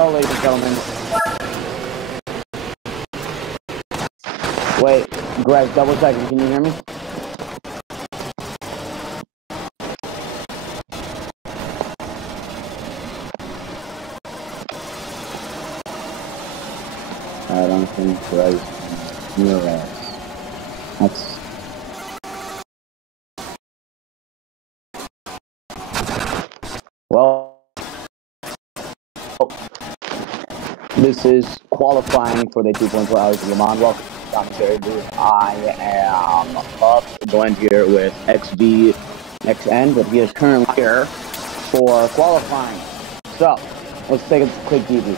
Hello, ladies and gentlemen. Wait, Greg, double checking. Can you hear me? I don't think Greg near us. That's... Well, this is qualifying for the 2.4 hours of Le Mans. Welcome to the commentary booth. I am up, Glen here with XN, but he is currently here for qualifying. So, let's take a quick debrief.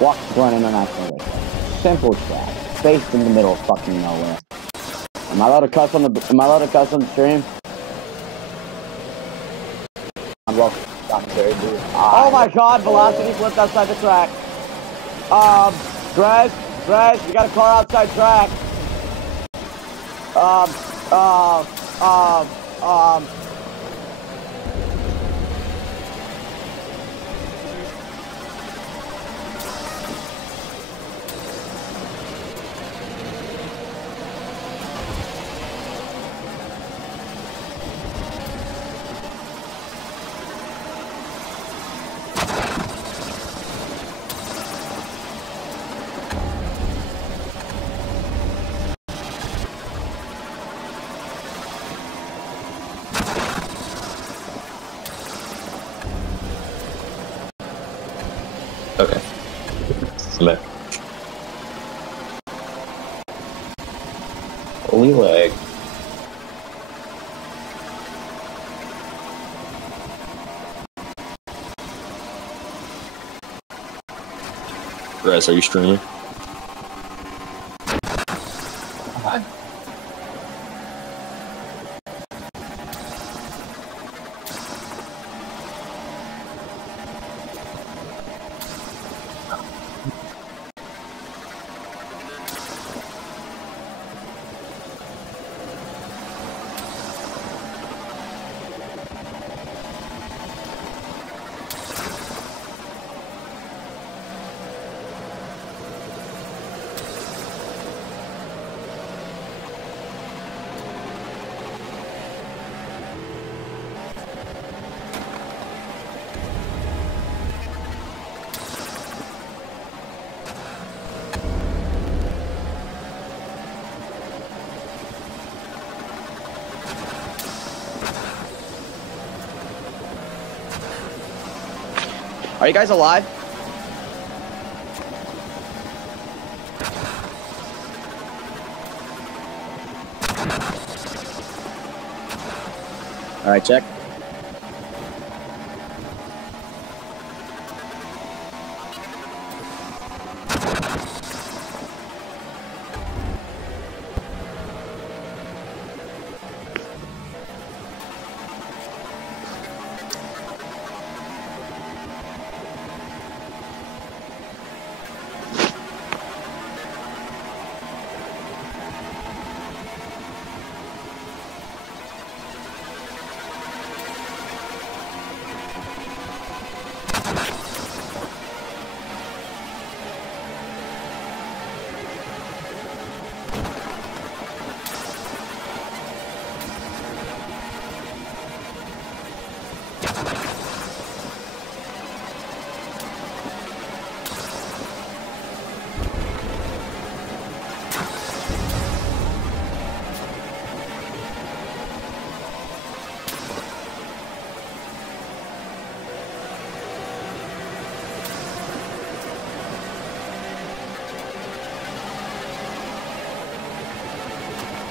Watkins Glen International Race. Simple track, based in the middle of fucking nowhere. Am I allowed to cuss on the stream? I'm welcome to the commentary booth. Oh my god, velocity flipped outside the track. Greg, you got a car outside track. Okay. I'm back. Holy lag. Grass, are you streaming? Hi. Are you guys alive? All right, check.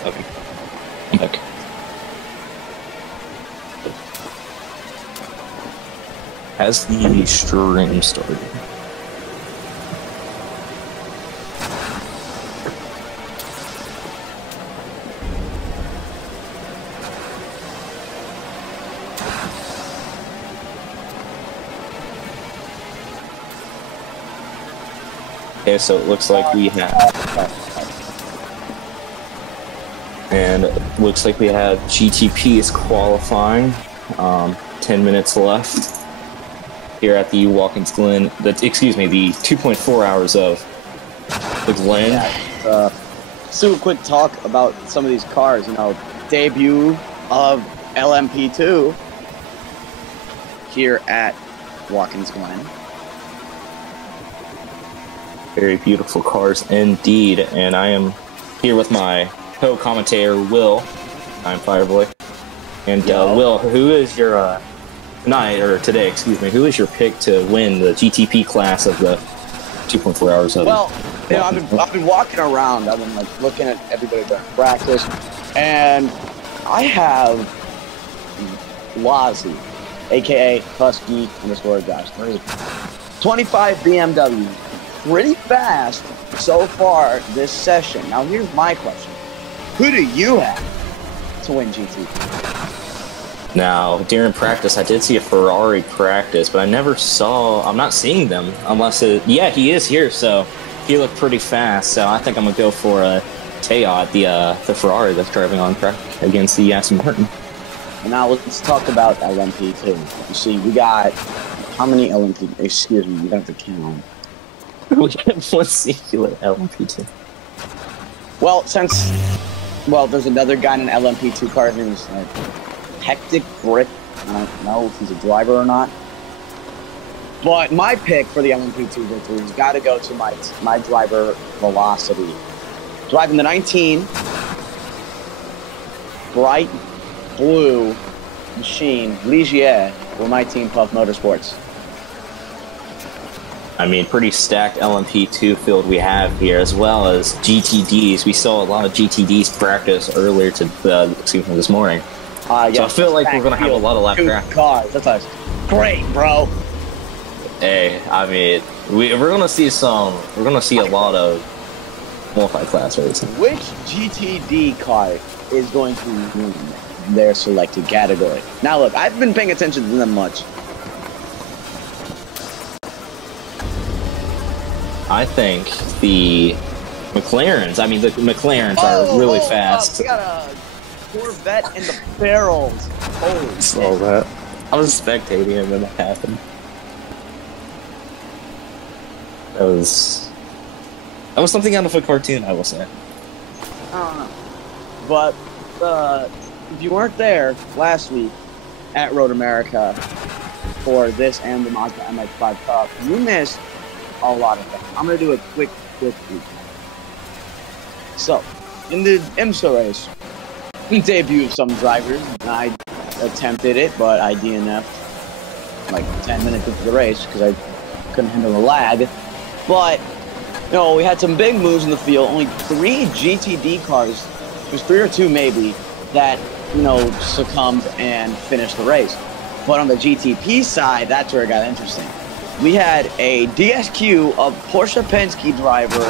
Okay. I'm back. Has the stream started? Okay, so it looks like we have... And it looks like we have GTP is qualifying. 10 minutes left. here at the Watkins Glen. Excuse me, the 2.4 hours of the Glen. Yeah, let's do a quick talk about some of these cars. You know, debut of LMP2 here at Watkins Glen. Very beautiful cars indeed, and I am here with my co-commentator Will. I'm Fireboy, and Will, who is your today? Excuse me. Who is your pick to win the GTP class of the 2.4 hours of? Well, you know, I've been walking around. I've been like looking at everybody during practice, and I have Wazzy, aka Husky _ Josh 3, 25 BMW. Pretty fast so far this session. Now here's my question: who do you have to win GT? Now during practice, I did see a Ferrari practice, but I'm not seeing them unless yeah, he is here, so he looked pretty fast. So I think I'm gonna go for Teot, the Ferrari that's driving on track against the Aston Martin. And now let's talk about LMP2. You see, we got how many LMP? Excuse me, you don't have to count. We have one singular LMP2. Well, there's another guy in an LMP2 car. His name is Hectic Brick. I don't know if he's a driver or not. But my pick for the LMP2 victory has got to go to my driver Velocity. Driving the 19 bright blue machine Ligier for my team Puff Motorsports. I mean, pretty stacked LMP2 field we have here, as well as GTDs. We saw a lot of GTDs practice earlier this morning. So I feel like we're going to have a lot of lap traffic. Cars. That's great, bro. Hey, I mean, we're going to see a lot of multi-class racing. Which GTD car is going to win their selected category? Now, look, I've been paying attention to them much. I think the McLarens. I mean, the McLarens are really fast. We got a Corvette in the barrels. Holy shit. Saw that. I was spectating it when that happened. That was something out of a cartoon, I will say. I don't know. But if you weren't there last week at Road America for this and the Mazda MX-5 Cup, you missed a lot of them. I'm going to do a quick recap. So, in the IMSA race, debut of some drivers. I attempted it, but I DNF'd like 10 minutes into the race because I couldn't handle the lag. But, you know, we had some big moves in the field. Only 3 GTD cars, it was 3 or 2 maybe, that, you know, succumbed and finished the race. But on the GTP side, that's where it got interesting. We had a DSQ of Porsche Penske driver.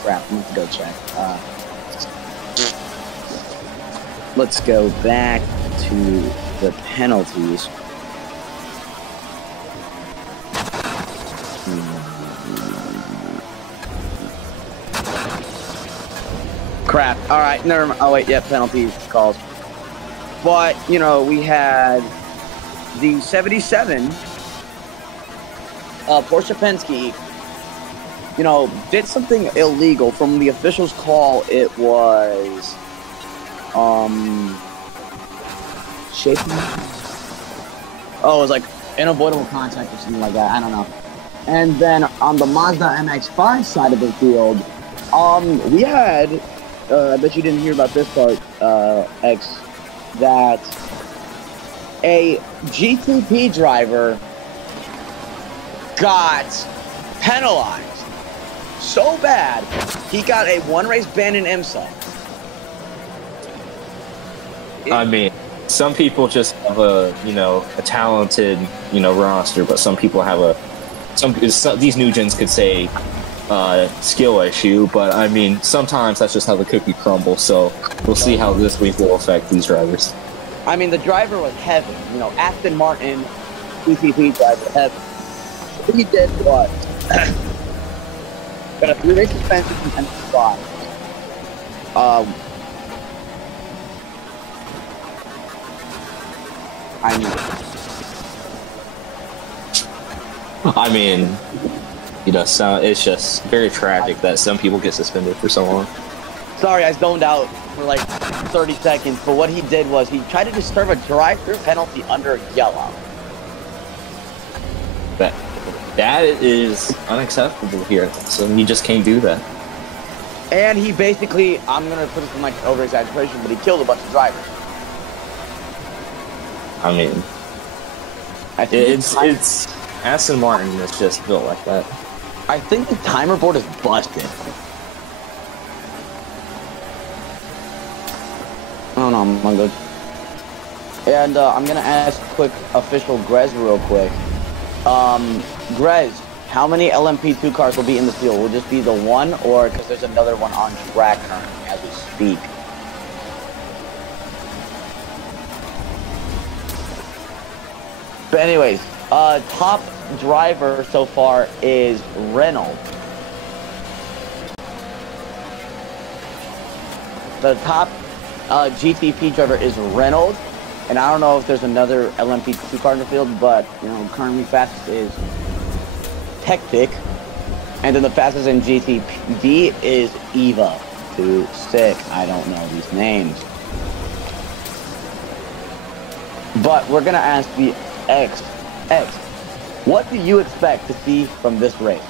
Crap, I need to go check. Let's go back to the penalties. Crap. All right, never mind. Oh wait, yeah, penalties calls. But you know, we had the 77. Porsche Penske, you know, did something illegal. From the officials' call, it was, shaking? Oh, it was like unavoidable contact or something like that. I don't know. And then on the Mazda MX-5 side of the field, we had, I bet you didn't hear about this part, X, that a GTP driver got penalized so bad he got a 1-race ban in IMSA. I mean, some people just have a talented roster, but some people have these new gens could say skill issue, but I mean sometimes that's just how the cookie crumbles. So we'll see how this week will affect these drivers. I mean, the driver was heavy, Aston Martin GTP driver heavy. What he did was got a 3-race suspension from M5. I mean, I mean, it's just very tragic that some people get suspended for so long. Sorry, I zoned out for like 30 seconds, but what he did was he tried to disturb a drive-through penalty under yellow. That is unacceptable here, so you just can't do that. And he basically, I'm going to put this in like over-exaggeration, but he killed a bunch of drivers. I mean, it's Aston Martin is just built like that. I think the timer board is busted. Oh no, I'm good. And I'm gonna ask quick official Grez real quick. Grez, how many LMP2 cars will be in the field? Will just be the one, or because there's another one on track currently as we speak? But anyways, top driver so far is Reynolds. The top GTP driver is Reynolds, and I don't know if there's another LMP2 car in the field, but currently fastest is Tech-Pick, and then the fastest in GTD is Eva. Too sick. I don't know these names, but we're gonna ask the X. What do you expect to see from this race?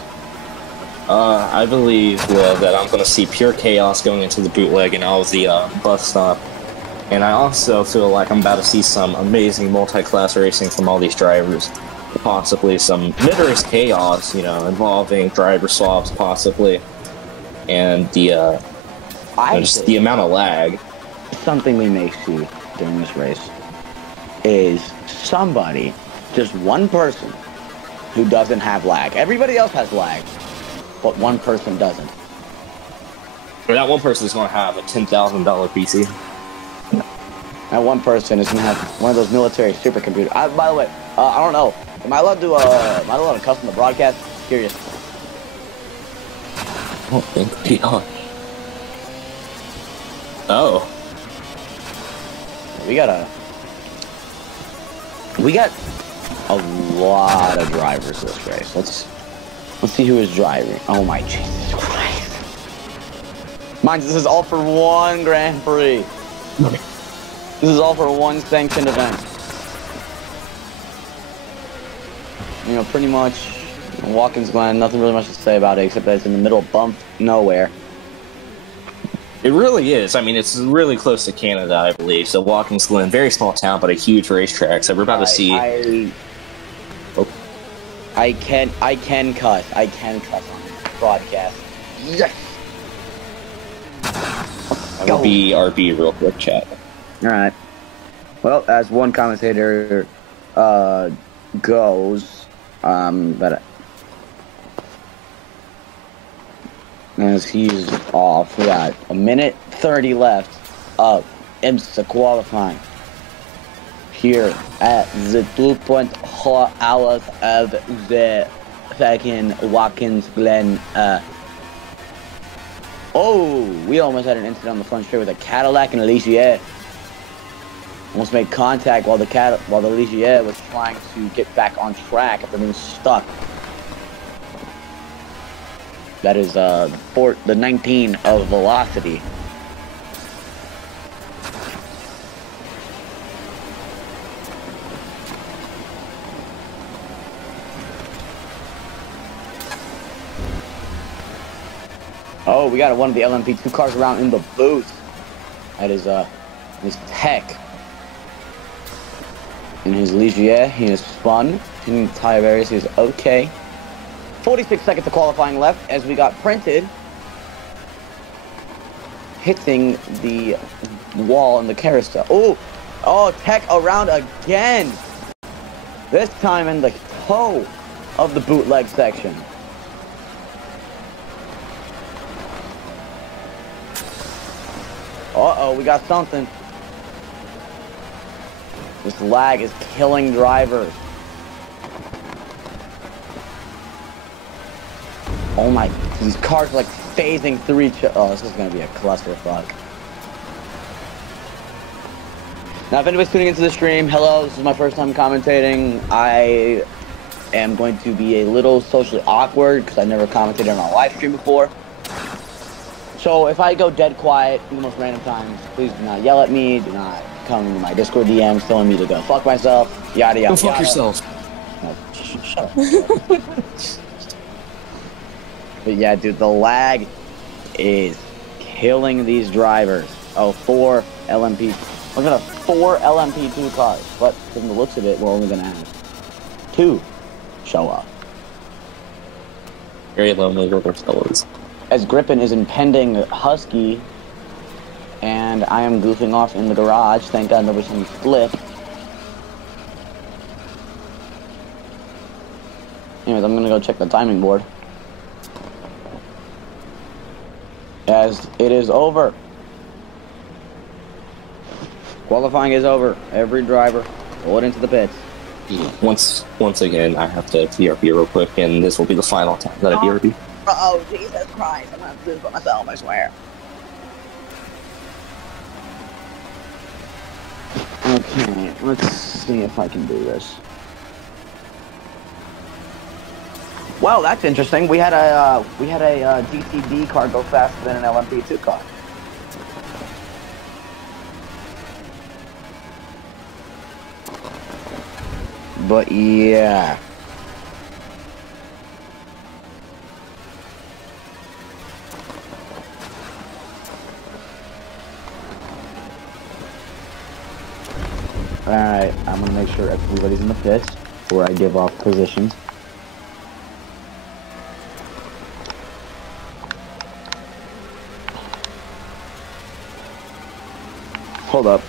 I believe that I'm going to see pure chaos going into the bootleg and all of the bus stop. And I also feel like I'm about to see some amazing multi-class racing from all these drivers. Possibly some mid-race chaos, involving driver swaps, possibly. And just the amount of lag. Something we may see during this race is somebody, just one person, who doesn't have lag. Everybody else has lag, but one person doesn't. Or that one person is going to have a $10,000 PC. That one person is going to have one of those military supercomputers. By the way, I don't know. Am I allowed to custom the broadcast? Curious. I don't think we are. Oh. We got a lot of drivers this race. Let's see who is driving. Oh my Jesus Christ. Mind you, this is all for one Grand Prix. This is all for one sanctioned event. Pretty much Watkins, Glen, nothing really much to say about it except that it's in the middle of bump nowhere. It really is. I mean, it's really close to Canada, I believe. So Watkins, Glen, very small town, but a huge racetrack. So we're about to see. I can cuss. I can cuss on this broadcast. Yes. I'm gonna be RB real quick, chat. All right. Well, as one commentator goes, but as he's off, we got a minute 30 left of IMSA qualifying here at the 2.4 hours of the fucking Watkins Glen. Oh, we almost had an incident on the front straight with a Cadillac and a Ligier. Almost made contact while the Ligier was trying to get back on track after being stuck. That is the 19 of velocity. Oh, we got one of the LMP2 cars around in the booth. That is this Tech. In his Ligier, he is spun. In the tire areas, he is okay. 46 seconds of qualifying left as we got printed. Hitting the wall in the carousel. Oh, Tech around again. This time in the toe of the bootleg section. Uh-oh, we got something. This lag is killing drivers. Oh my, these cars are like phasing through each other. Oh, this is gonna be a clusterfuck. Now, if anybody's tuning into the stream, hello, this is my first time commentating. am going to be a little socially awkward because I've never commented on a live stream before. So if I go dead quiet in the most random times, please do not yell at me. Do not come to my Discord DMs telling me to go fuck myself. Yada yada. Go fuck yada. yourself. No, shut up. But yeah, dude, the lag is killing these drivers. Oh, 4 LMP. Look at us, 4 LMP2 cars. But from the looks of it, we're only gonna have 2 show up. Very lonely little fellows. As Griffin is impending Husky, and I am goofing off in the garage. Thank God nobody saw me flip. Anyways, I'm gonna go check the timing board. As it is over. Qualifying is over. Every driver, roll it into the pits. Once again, I have to BRB real quick, and this will be the final time that I BRB. Oh, Jesus Christ. I'm going to have to do this by myself, I swear. Okay, let's see if I can do this. Well, that's interesting. We had a DTD car go faster than an LMP2 car. But yeah. Alright, I'm gonna make sure everybody's in the pits before I give off positions. Hold up.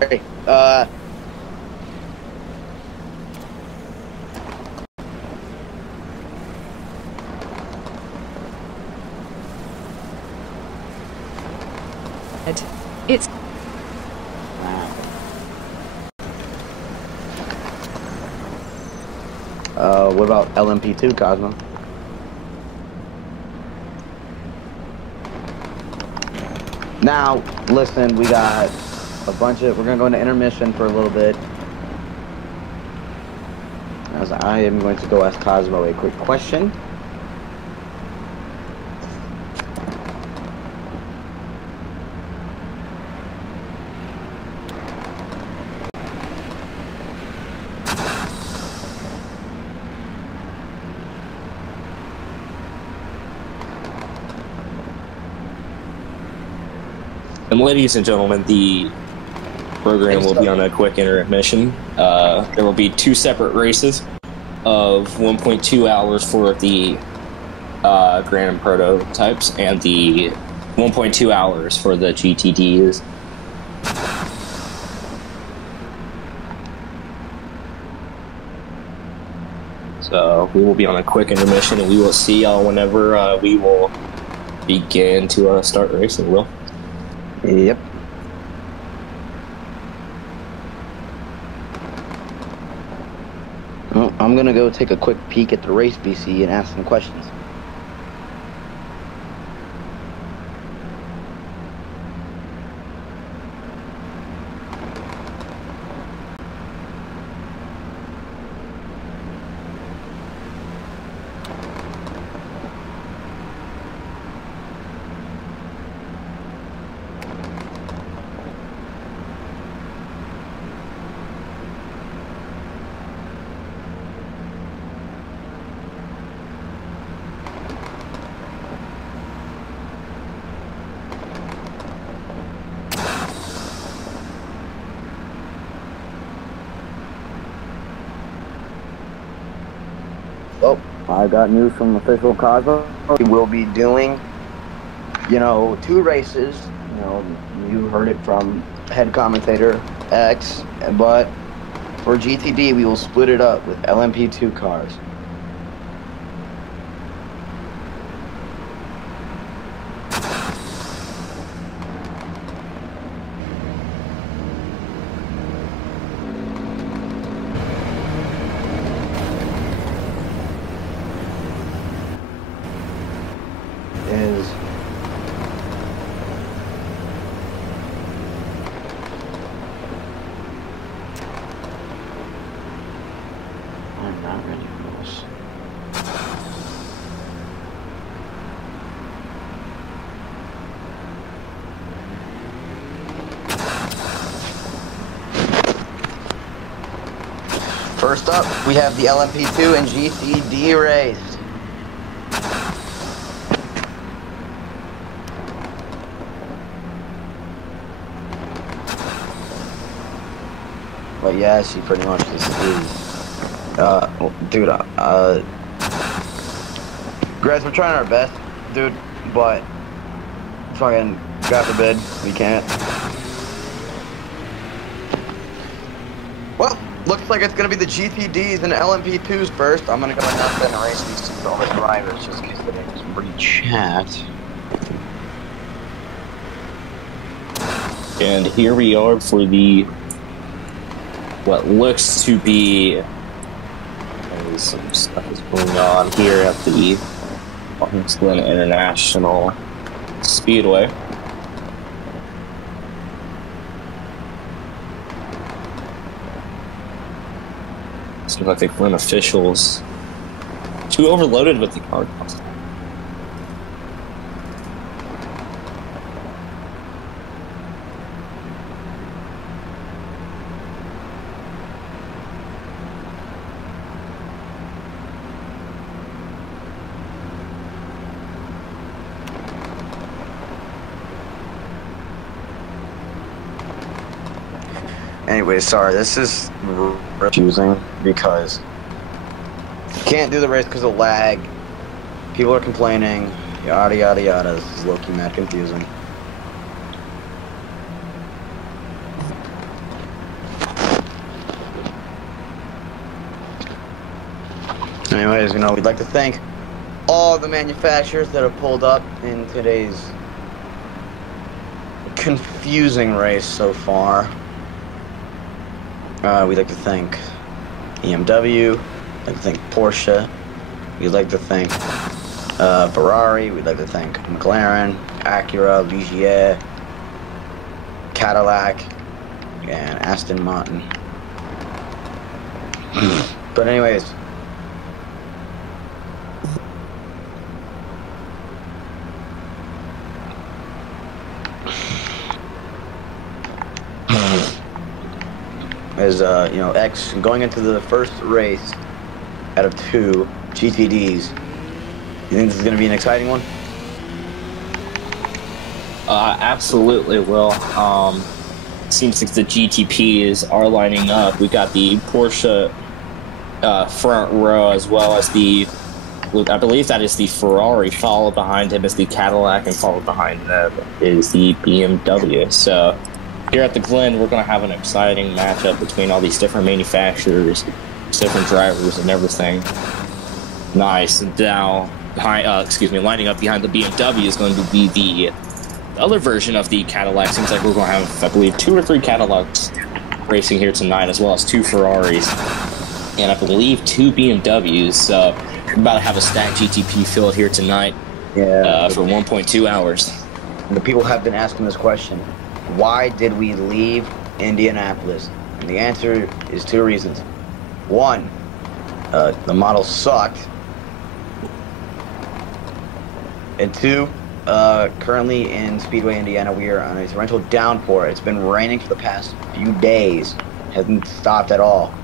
Hey, It's what about LMP2, Cosmo? Now, listen, we got a bunch of, we're gonna go into intermission for a little bit. As I am going to go ask Cosmo a quick question. And ladies and gentlemen, the program will be on a quick intermission. There will be 2 separate races of 1.2 hours for the Grand prototypes and the 1.2 hours for the GTDs. So we will be on a quick intermission, and we will see y'all whenever we will begin to start racing. Will. Yep. Well, I'm gonna go take a quick peek at the race BC and ask some questions. I got news from official Cosmo. We will be doing, 2 races. You heard it from head commentator X, but for GTD, we will split it up with LMP2 cars. I'm not ready for this. First up, we have the LMP2 and GCD race. But yeah, see, pretty much this is, dude, guys, we're trying our best, dude, but fucking, God forbid, we can't. Well, looks like it's gonna be the GTDs and LMP2s first. I'm gonna go ahead and erase these two all the drivers just in case they didn't somebody chat. And here we are for the what looks to be some stuff is going on here at the Watkins Glen International Speedway. Seems like the Glen officials too overloaded with the car. Anyway, sorry, this is confusing because you can't do the race because of lag. People are complaining, yada yada yada. This is low-key mad confusing. Anyways, we'd like to thank all the manufacturers that have pulled up in today's confusing race so far. We'd like to thank BMW, we'd like to thank Porsche, we'd like to thank Ferrari, we'd like to thank McLaren, Acura, Ligier, Cadillac, and Aston Martin. But anyways, as X going into the first race out of 2 GTDs. You think this is going to be an exciting one? Absolutely will. Seems like the GTPs are lining up. We got the Porsche front row as well as I believe that is the Ferrari. Followed behind him is the Cadillac, and followed behind them is the BMW. So here at the Glen, we're going to have an exciting matchup between all these different manufacturers, different drivers, and everything. Nice. And now, lining up behind the BMW is going to be the other version of the Cadillac. Seems like we're going to have, I believe, 2 or 3 Cadillacs racing here tonight, as well as 2 Ferraris, and I believe 2 BMWs. So we're about to have a stacked GTP field here tonight for 1.2 hours. The people have been asking this question. Why did we leave Indianapolis? And the answer is 2 reasons. 1, the model sucked. And 2, currently in Speedway, Indiana, we are on a torrential downpour. It's been raining for the past few days. Hasn't stopped at all.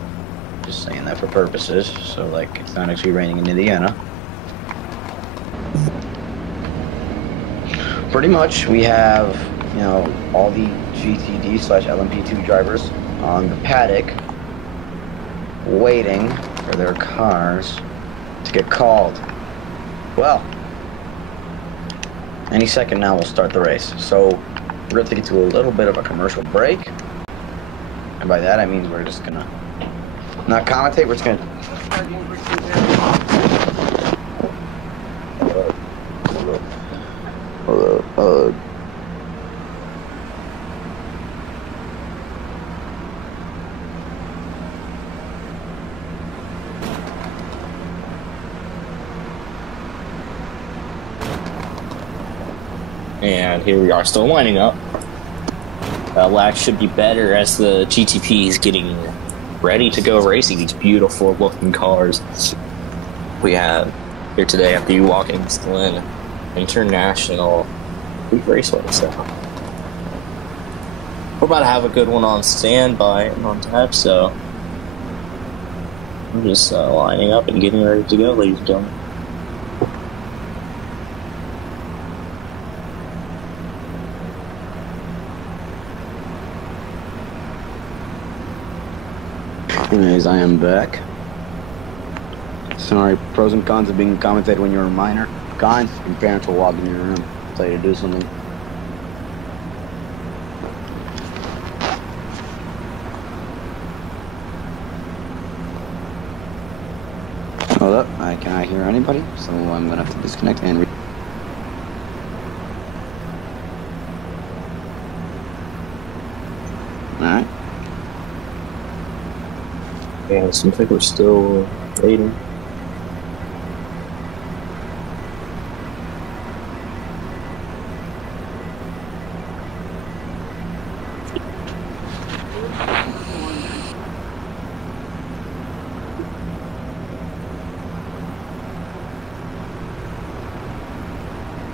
Just saying that for purposes. So, it's not actually raining in Indiana. Pretty much, we have all the GTD/LMP2 drivers on the paddock waiting for their cars to get called. Well, any second now we'll start the race. So we're going to take it to a little bit of a commercial break. And by that I mean we're just going to not commentate, we're just going to... And here we are, still lining up. Lag should be better as the GTP is getting ready to go racing these beautiful looking cars we have here today at the Watkins Glen International Raceway. So we're about to have a good one on standby and on tap, so I'm just lining up and getting ready to go, ladies and gentlemen. Anyways, I am back. Sorry, pros and cons of being commentated when you're a minor. Cons, your parents will walk in your room, tell you to do something. Hold up, I cannot hear anybody, so I'm gonna have to disconnect and Alright. Yeah, it seems like we're still waiting.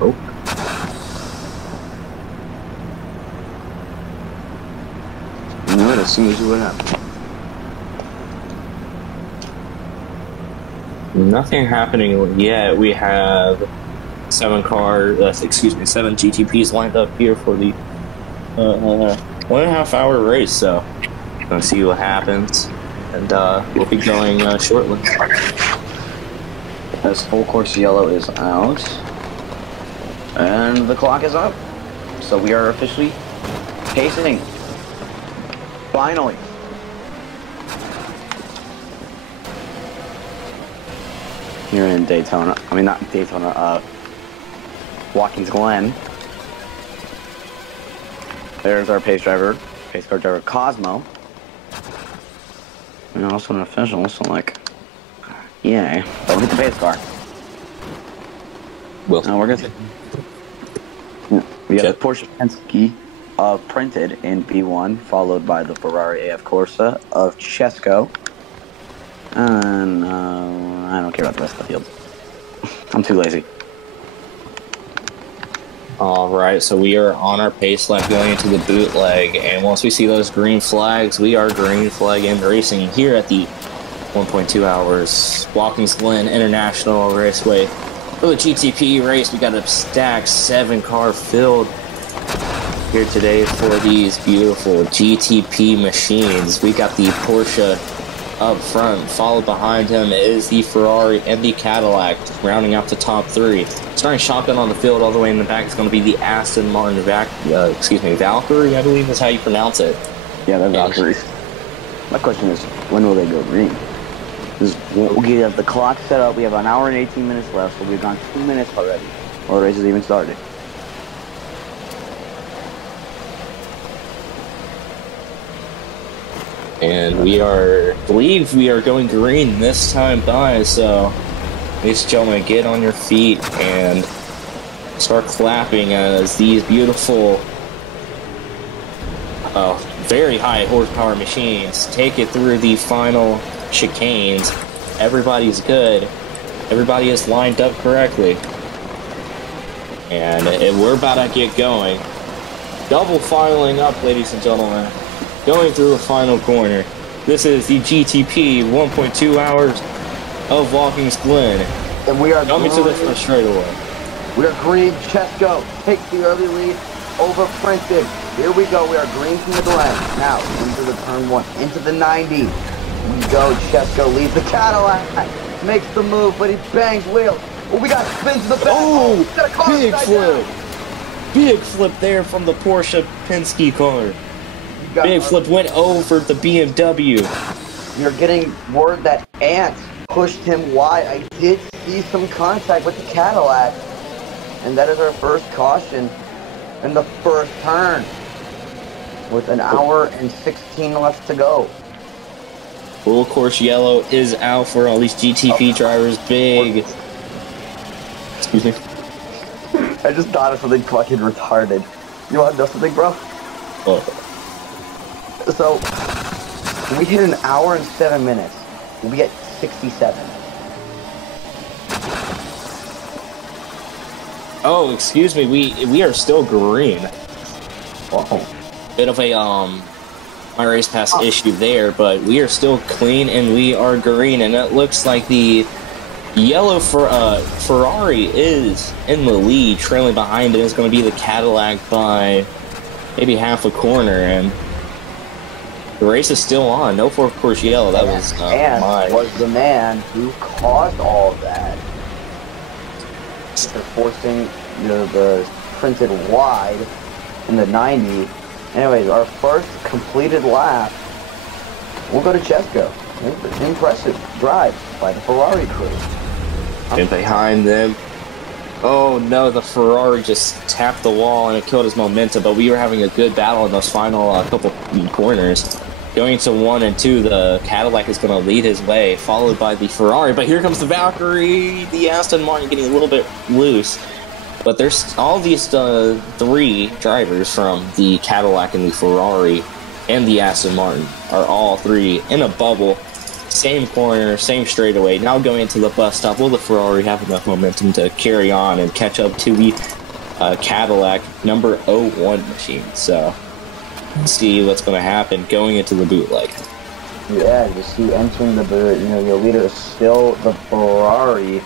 Oh. You know what, as soon as you would happen. Nothing happening yet. We have 7 GTPs lined up here for the 1.5 hour race. So, gonna see what happens, and we'll be going shortly. As full course yellow is out, and the clock is up. So we are officially pacing. Finally. Here in Daytona, I mean not Daytona, Watkins Glen. There's our pace car driver Cosmo. And also an official, so like, yay. But look at the pace car. Wilson. We're good. Yeah. We got a Porsche Penske printed in B1, followed by the Ferrari AF Corsa of Chesco. And I don't care about the rest of the field. I'm too lazy. Alright, so we are on our pace lap going into the bootleg, and once we see those green flags, we are green flag and racing here at the 1.2 hours Watkins Glen International Raceway. For the GTP race, we got a stacked 7-car field here today for these beautiful GTP machines. We got the Porsche up front, followed behind him is the Ferrari and the Cadillac, rounding out the top 3. Starting shotgun on the field all the way in the back is going to be the Aston Martin Valkyrie, I believe is how you pronounce it. Yeah, they're Valkyries. My question is, when will they go green? We have the clock set up, we have an hour and 18 minutes left, so we've gone 2 minutes already, before the race has even started. And I believe we are going green this time by, so ladies and gentlemen, get on your feet and start clapping as these beautiful, very high horsepower machines take it through the final chicanes. Everybody's good. Everybody is lined up correctly. And we're about to get going. Double filing up, ladies and gentlemen. Going through the final corner. This is the GTP 1.2 hours of Watkins Glen. And we are coming to the first straightaway. We are green. Chesco takes the early lead over Printed. Here we go. We are green from the Glen. Now into the turn 1, into the 90. We go. Chesco leads the Cadillac. makes the move, but he bangs wheel. Oh, we got spins to the back. Oh, got a car big upside flip. down. Big flip there from the Porsche Penske car. Big flip went over the BMW. You're getting word that Ant pushed him wide. I did see some contact with the Cadillac. And that is our first caution in the first turn. With an hour and 16 left to go. Full course yellow is out for all these GTP drivers. Big. Excuse me. I just thought of something fucking retarded. You want to know something, bro? Oh. So, we hit an hour and 7 minutes. We'll be at 67. Oh, excuse me. We are still green. Whoa. Bit of a my race pass issue there, but we are still clean and we are green, and it looks like the yellow Ferrari is in the lead. Trailing behind it is going to be the Cadillac by maybe half a corner, and the race is still on. No fourth course yellow. That was mine. Was the man who caused all of that. They're forcing the printed wide in the 90. Anyways, our first completed lap, we'll go to Chesko. Impressive drive by the Ferrari crew. And behind them, oh no, the Ferrari just tapped the wall and it killed his momentum, but we were having a good battle in those final couple corners. Going to 1 and 2, the Cadillac is going to lead his way, followed by the Ferrari, but here comes the Valkyrie, the Aston Martin getting a little bit loose. But there's all these 3 drivers from the Cadillac and the Ferrari and the Aston Martin are all 3 in a bubble. Same corner, same straightaway. Now going into the bus stop, will the Ferrari have enough momentum to carry on and catch up to the Cadillac number 01 machine? So, let's see what's going to happen going into the bootleg. Yeah, you see entering the boot, your leader is still the Ferrari.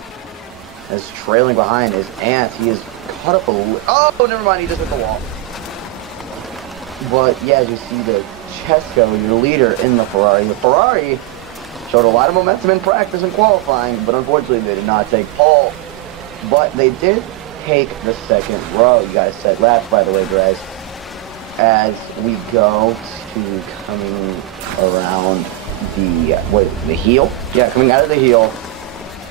As trailing behind is Ant. He is caught up oh, never mind, he just hit the wall. But yeah, as you see the Chesko, your leader in the Ferrari. The Ferrari showed a lot of momentum in practice and qualifying, but unfortunately they did not take pole. But they did take the second row. You guys set laps, by the way, guys. As we go to coming around the heel? Yeah, coming out of the heel.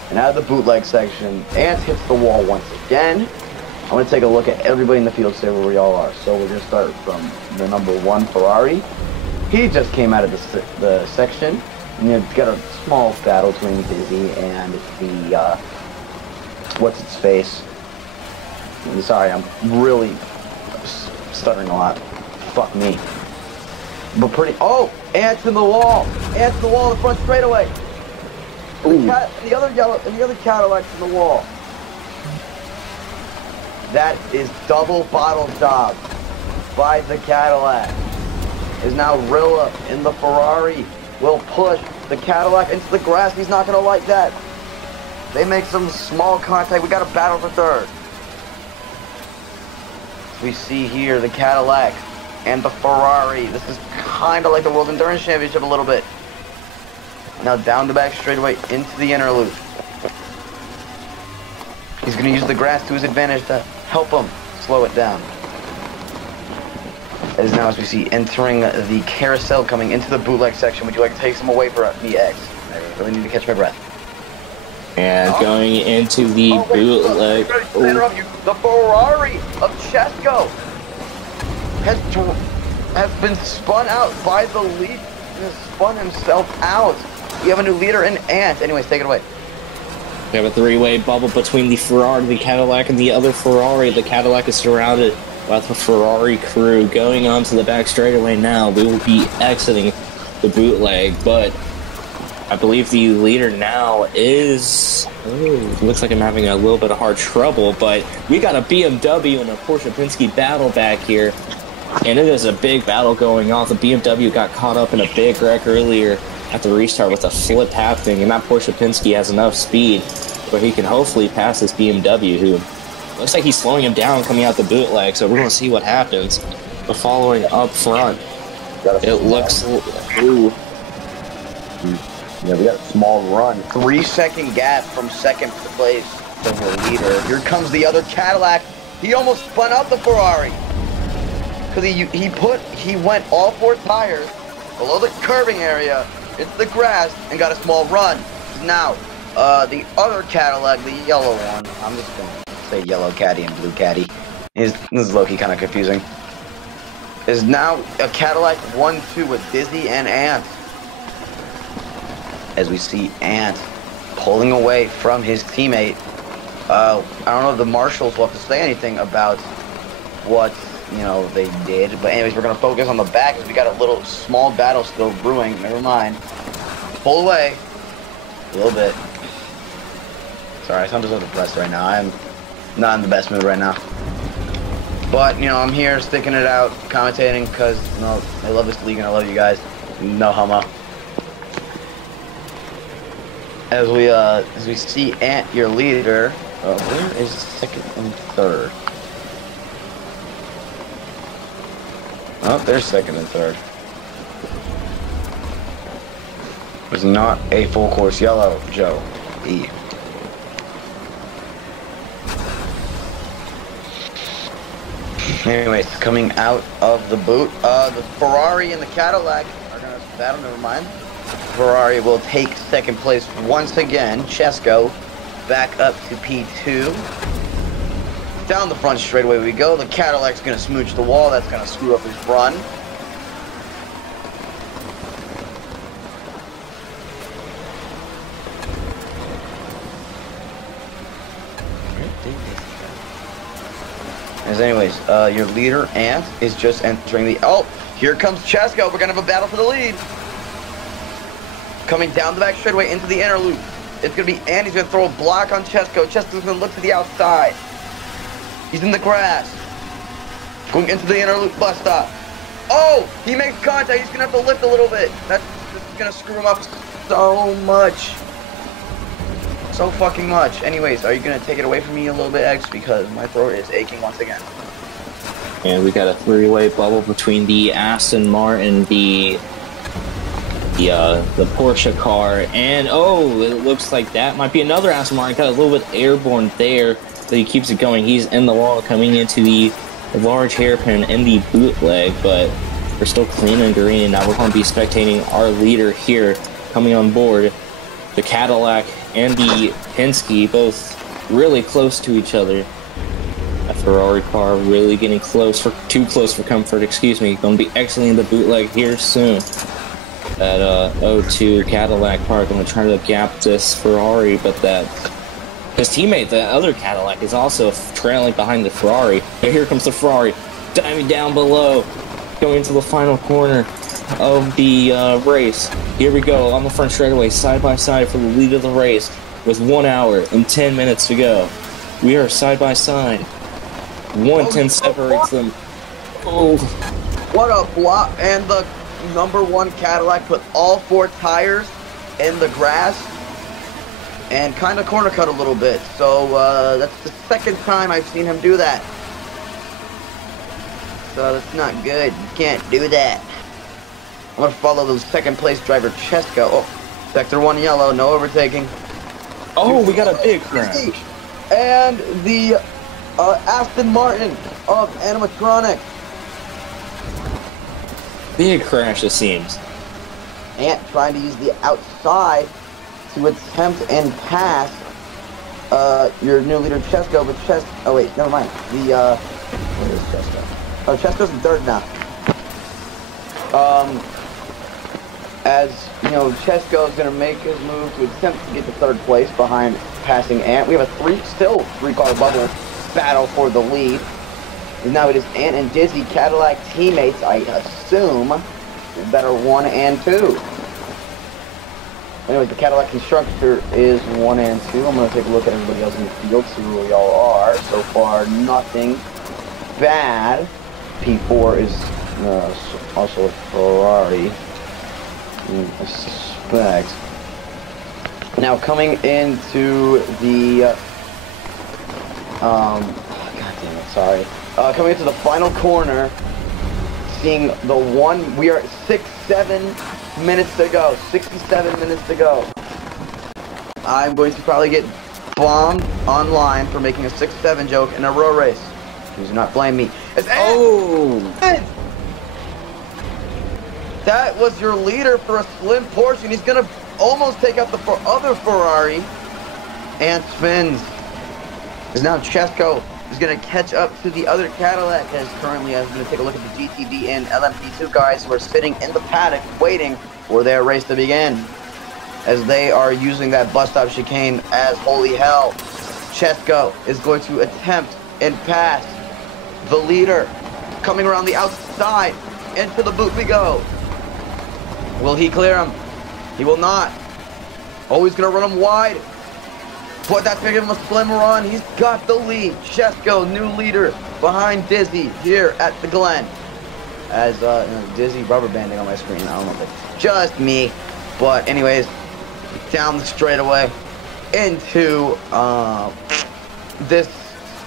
And out of the bootleg section, Ant hits the wall once again. I'm going to take a look at everybody in the field, say where we all are. So we're going to start from the number 1 Ferrari. He just came out of the section. And you've got a small battle between Dizzy and the, what's its face? I'm sorry, I'm really stuttering a lot. Fuck me. But pretty, oh, Ant's in the wall. Ant's in the wall in the front straightaway. The other Cadillac's in the wall. That is double bottle job by the Cadillac. Is now Rilla in the Ferrari. Will push the Cadillac into the grass. He's not going to like that. They make some small contact. We got a battle for third. We see here the Cadillac and the Ferrari. This is kind of like the World Endurance Championship a little bit. Now down the back straightaway into the inner loop. He's going to use the grass to his advantage to help him slow it down. As now, as we see, entering the carousel, coming into the bootleg section. Would you like to take some away for me, X? I really need to catch my breath. And going into the bootleg. The Ferrari of Chesko has been spun out by the lead. Has spun himself out. You have a new leader in Ant. Anyways, take it away. We have a 3-way bubble between the Ferrari, the Cadillac, and the other Ferrari. The Cadillac is surrounded by the Ferrari crew. Going on to the back straightaway now. We will be exiting the bootleg, but I believe the leader now is... looks like I'm having a little bit of hard trouble, but we got a BMW and a Porsche Penske battle back here, and it is a big battle going on. The BMW got caught up in a big wreck earlier at the restart with a flip happening, and that Porsche Penske has enough speed where he can hopefully pass this BMW, who looks like he's slowing him down coming out the bootleg, so we're going to see what happens. But following up front, it looks... Ooh. Yeah, we got a small run. 3-second gap from second place to the leader. Here comes the other Cadillac. He almost spun out the Ferrari. Because he went all 4 tires below the curbing area into the grass and got a small run. Now, the other Cadillac, the yellow one, I'm just going to say yellow caddy and blue caddy. This is low-key kind of confusing. Is now a Cadillac 1-2 with Dizzy and Ant. As we see Ant pulling away from his teammate. I don't know if the marshals will have to say anything about what, you know, they did. But anyways, we're going to focus on the back as we got a little small battle still brewing. Never mind. Pull away. A little bit. Sorry, I sound just a little depressed right now. I'm not in the best mood right now. But, you know, I'm here sticking it out, commentating, because, you know, I love this league and I love you guys. No homo. As we see Ant, your leader, where is second and third? Oh, there's second and third. It's not a full course yellow, Joe. E. Anyways, coming out of the boot, the Ferrari and the Cadillac are gonna battle. Never mind. Ferrari will take second place once again. Chesko back up to P2. Down the front straightaway we go. The Cadillac's gonna smooch the wall. That's gonna screw up his run. As anyways, your leader, Ant, is just entering the... Oh, here comes Chesko. We're gonna have a battle for the lead. Coming down the back straightaway into the inner loop. It's going to be Ant. He's going to throw a block on Chesko. Chesko's going to look to the outside. He's in the grass. Going into the inner loop bus stop. Oh, he makes contact. He's going to have to lift a little bit. That's going to screw him up so much. So fucking much. Anyways, are you going to take it away from me a little bit, X? Because my throat is aching once again. And we got a 3-way bubble between the Aston Martin, the Porsche car, and oh, it looks like that might be another Aston Martin. Got a little bit airborne there, but he keeps it going. He's in the wall coming into the large hairpin in the bootleg, but we're still clean and green. Now we're going to be spectating our leader here coming on board. The Cadillac and the Penske both really close to each other. A Ferrari car really getting close, too close for comfort, excuse me. Going to be exiting the bootleg here soon. That 02 Cadillac car going to try to gap this Ferrari, but that his teammate, the other Cadillac, is also trailing behind the Ferrari. But here comes the Ferrari, diving down below, going into the final corner of the race. Here we go on the front straightaway, side by side for the lead of the race, with 1 hour and 10 minutes to go. We are side by side. 1:10 separates them. Oh, what a block! And the #1 Cadillac put all 4 tires in the grass and kind of corner cut a little bit. So that's the second time I've seen him do that. So that's not good. You can't do that. I'm going to follow the second place driver, Chesko. Oh, sector 1 yellow, no overtaking. Oh, we got a big crash. And the Aston Martin of animatronic. Big crash, it seems. Ant trying to use the outside to attempt and pass your new leader Chesko, but oh wait, never mind. Where is Chesko? Oh, Chesko's in third now. As you know, Chesko is going to make his move to attempt to get to third place behind passing Ant. We have a still three-car bubble battle for the lead. And now it is Ant and Dizzy, Cadillac teammates, I assume, that are 1 and 2. Anyways, the Cadillac constructor is 1 and 2. I'm going to take a look at everybody else in the field, see where we all are. So far, nothing bad. P4 is also a Ferrari, I suspect. Now, coming into the... God damn it, sorry. Coming into the final corner, seeing the one. We are at 7 minutes to go. 67 minutes to go. I'm going to probably get bombed online for making a 6-7 joke in a row race. Please do not blame me. That was your leader for a slim portion. He's going to almost take out the other Ferrari. And spins. As now Chesko is going to catch up to the other Cadillac. As currently, I'm going to take a look at the GTD and LMP2 guys who are sitting in the paddock waiting for their race to begin. As they are using that bus stop chicane as holy hell. Chesko is going to attempt and pass the leader. Coming around the outside. Into the boot we go. Will he clear him? He will not. Oh, he's going to run him wide. But that's going to give him a slim run. He's got the lead. Chesko, new leader, behind Dizzy here at the Glen. As Dizzy rubber banding on my screen. I don't know if it's just me. But anyways, down the straightaway into this,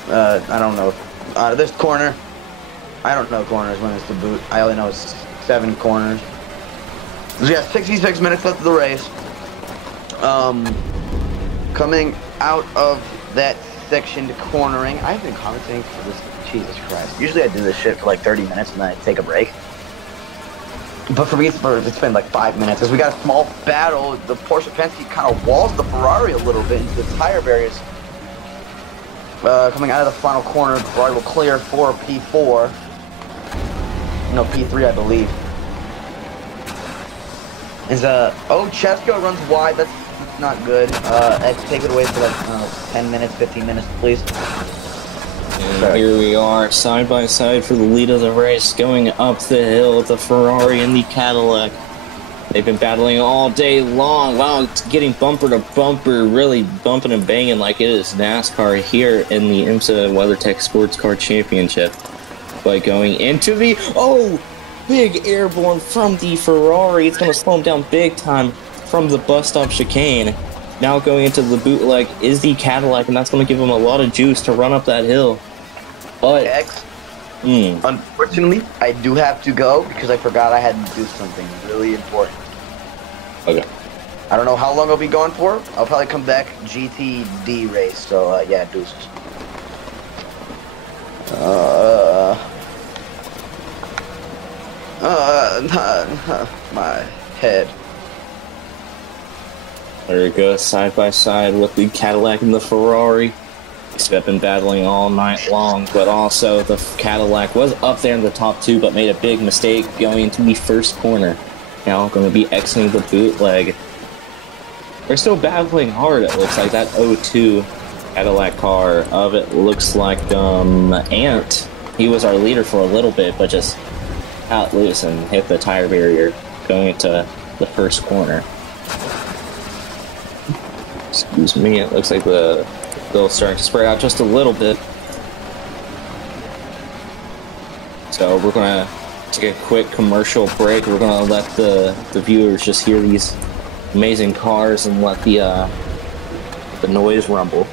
I don't know, this corner. I don't know corners when it's the boot. I only know it's 7 corners. So we got 66 minutes left of the race. Coming out of that section to cornering. I've been commenting for this. Jesus Christ. Usually I do this shit for like 30 minutes and then I take a break. But for me, it's been like 5 minutes. As we got a small battle, the Porsche Penske kind of walls the Ferrari a little bit into the tire barriers. Coming out of the final corner, the Ferrari will clear for P4. No, P3, I believe. Chesko runs wide. That's not good. Take it away for like 10 minutes, 15 minutes, please. And here we are, side by side for the lead of the race, going up the hill, the Ferrari and the Cadillac. They've been battling all day long. Wow, it's getting bumper to bumper, really bumping and banging like it is NASCAR here in the IMSA WeatherTech Sportscar Championship. By going into the, big airborne from the Ferrari. It's going to slow him down big time from the bus stop chicane. Now going into the bootleg is the Cadillac, and that's going to give him a lot of juice to run up that hill. But unfortunately, I do have to go because I forgot I had to do something really important. Okay. I don't know how long I'll be gone for. I'll probably come back GTD race. So yeah, deuces. My head. There we go, side by side with the Cadillac and the Ferrari. They've been battling all night long, but also the Cadillac was up there in the top 2, but made a big mistake going into the first corner. Now going to be exiting the bootleg. They're still battling hard, it looks like. That 02 Cadillac car of it looks like Ant. He was our leader for a little bit, but just got loose and hit the tire barrier going into the first corner. Excuse me, it looks like the bill's starting to spread out just a little bit. So we're going to take a quick commercial break. We're going to let the viewers just hear these amazing cars and let the noise rumble.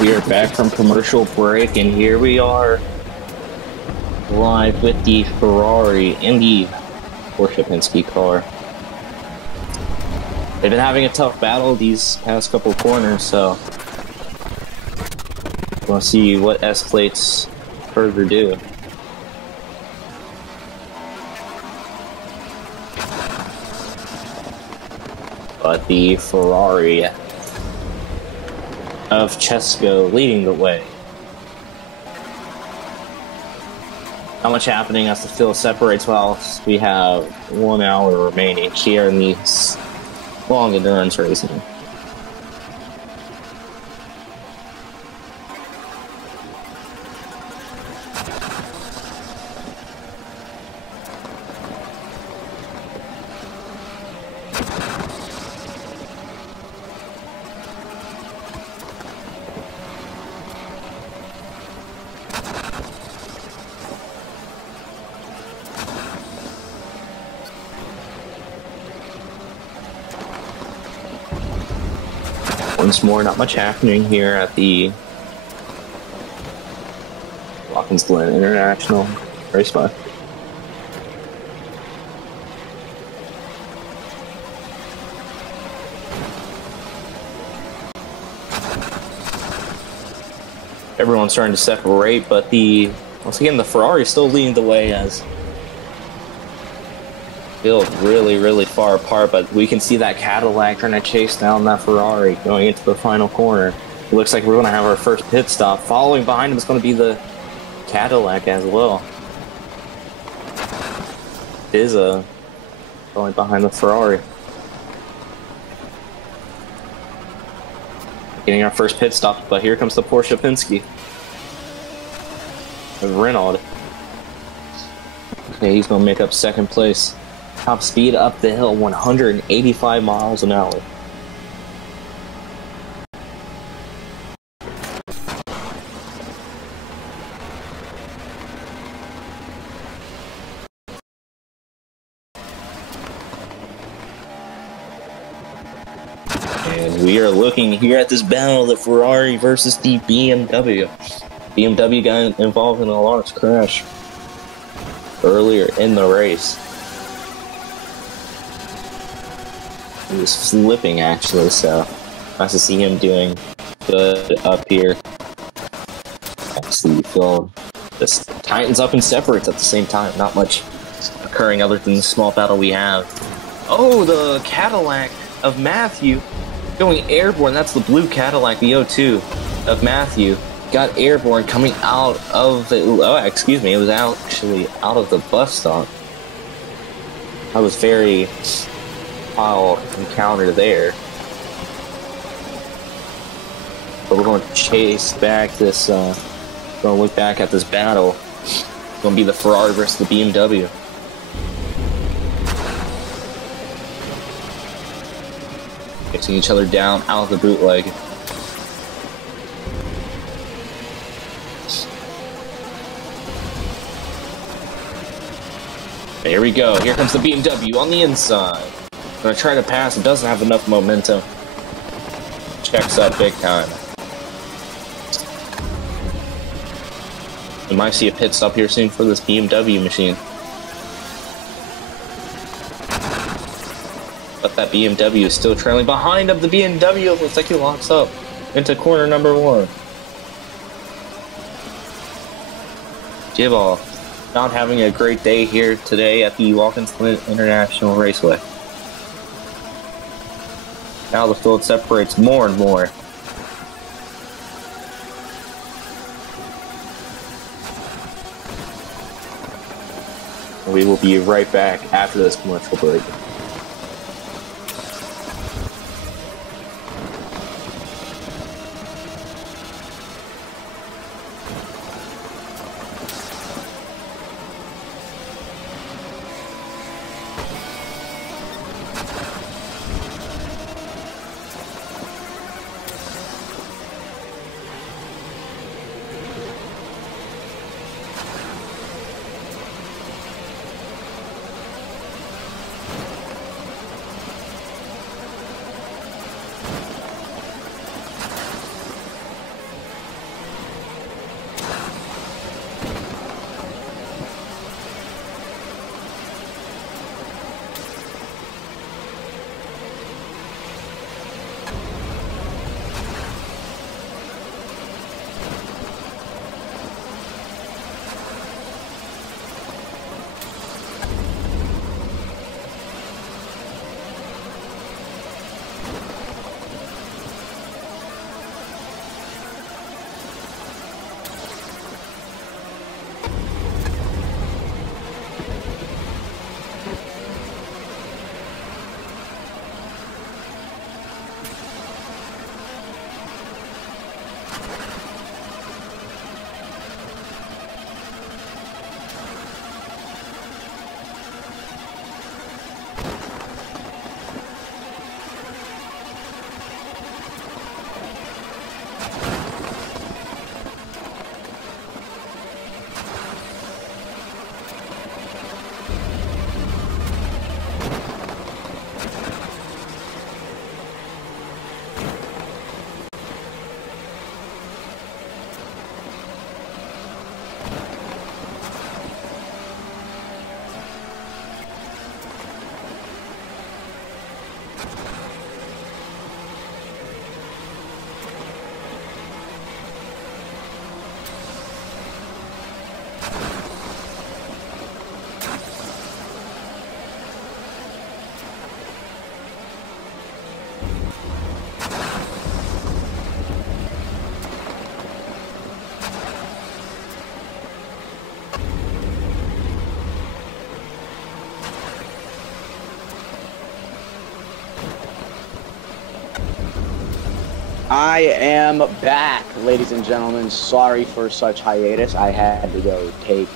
we are back from commercial break, and here we are live with the Ferrari and the Porsche Penske car. They've been having a tough battle these past couple corners, so we'll see what escalates further due. But the Ferrari of Chesko leading the way. Not much happening as the field separates whilst we have 1 hour remaining here in these long endurance racing. Once more, not much happening here at the Watkins Glen International Racetrack. Everyone's starting to separate, but once again, the Ferrari is still leading the way as built really far apart, but we can see that Cadillac trying to chase down that Ferrari going into the final corner. It looks like we're going to have our first pit stop. Following behind him is going to be the Cadillac as well. Dizza going behind the Ferrari. Getting our first pit stop, but here comes the Porsche Penske. Renault. Okay, he's going to make up second place. Top speed up the hill, 185 miles an hour. And we are looking here at this battle, the Ferrari versus the BMW. BMW got involved in a large crash earlier in the race. He was flipping, actually, so nice to see him doing good up here. Obviously, you feel this tightens up and separates at the same time. Not much occurring other than the small battle we have. Oh, the Cadillac of Matthew going airborne. That's the blue Cadillac, the O2 of Matthew. Got airborne coming out of the... Oh, excuse me. It was actually out of the bus stop. I was very... encounter there. But we're going to chase back this, going to look back at this battle. It's going to be the Ferrari versus the BMW. Fixing each other down out of the bootleg. There we go. Here comes the BMW on the inside. Gonna try to pass, it doesn't have enough momentum. Checks up big time. We might see a pit stop here soon for this BMW machine. But that BMW is still trailing behind of the BMW. Looks like he locks up into corner number 1. Jibal not having a great day here today at the Watkins Glen International Raceway. Now the field separates more and more. We will be right back after this commercial break. I am back, ladies and gentlemen. Sorry for such hiatus. I had to go take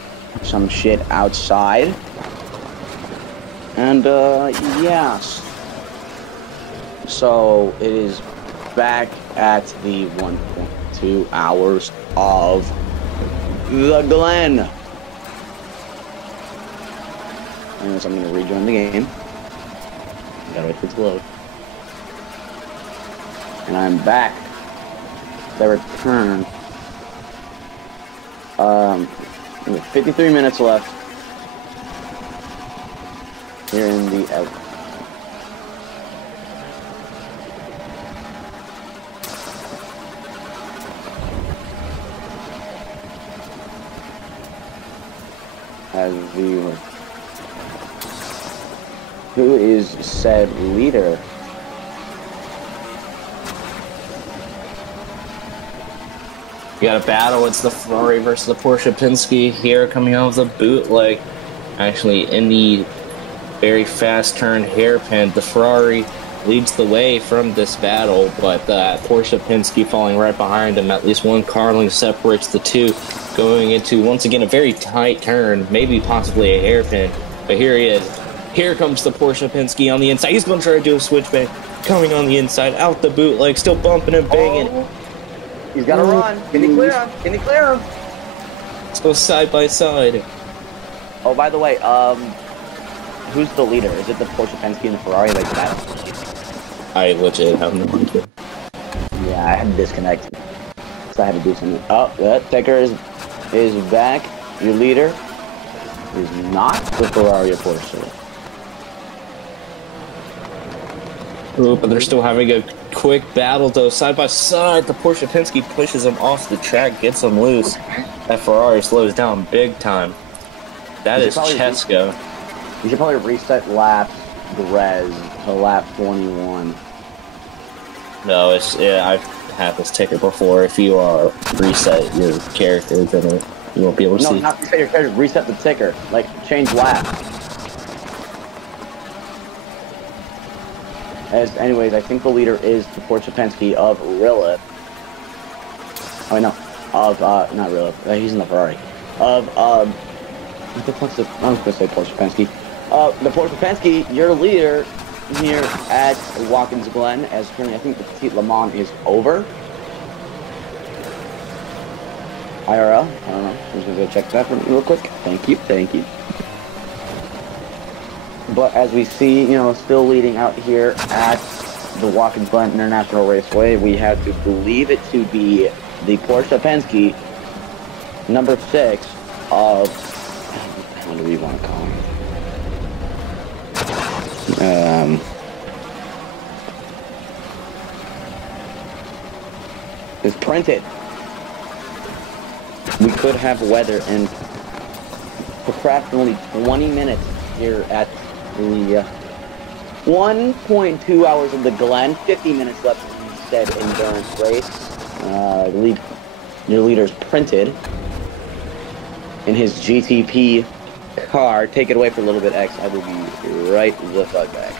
some shit outside. And, yes. So, it is back at the 1.2 hours of the Glen. Anyways, I'm going to rejoin the game. Gotta wait for it to load. And I'm back. The return. 53 minutes left. Here in the who is said leader? We got a battle. It's the Ferrari versus the Porsche Penske here coming out of the bootleg. Actually, in the very fast turn hairpin, the Ferrari leads the way from this battle, but Porsche Penske falling right behind him. At least one car length separates the two, going into, once again, a very tight turn, maybe possibly a hairpin. But here he is. Here comes the Porsche Penske on the inside. He's going to try to do a switchback. Coming on the inside, out the bootleg, still bumping and banging. Oh. He's got to run. Can he clear him? Can he clear him? Let's go side by side. Oh, by the way, who's the leader? Is it the Porsche Penske and the Ferrari like that? I legit have no idea. Yeah, I had to disconnect. So I had to do something. Oh, that ticker is back. Your leader is not the Ferrari or Porsche. Ooh, but they're still having a quick battle, though. Side by side, the Porsche Penske pushes him off the track, gets him loose. That Ferrari slows down big time. That is Chesko. You should probably reset laps, Grez, to lap 21. No, I've had this ticket before. If you reset your character, then you won't be able to see. No, not reset your character, reset the ticker. Like, change lap. Anyways, I think the leader is the Porsche Penske of Rilip. Oh, no. Of, not Rilip. He's in the Ferrari. Of, what the fuck's the, I was going to say Porsche Penske. The Porsche Penske, your leader here at Watkins Glen, as currently I think the Petit Le Mans is over. IRL, I don't know. I'm just going to go check that for me real quick. Thank you, thank you. But as we see, you know, still leading out here at the Watkins Glen International Raceway, we have to believe it to be the Porsche Penske, number 6 of, how do we want to call him? It's printed. We could have weather in approximately 20 minutes here at the 1.2 hours of the Glen, 50 minutes left in said endurance race. Your leader's printed in his GTP car. Take it away for a little bit, X. I will be right the fuck back.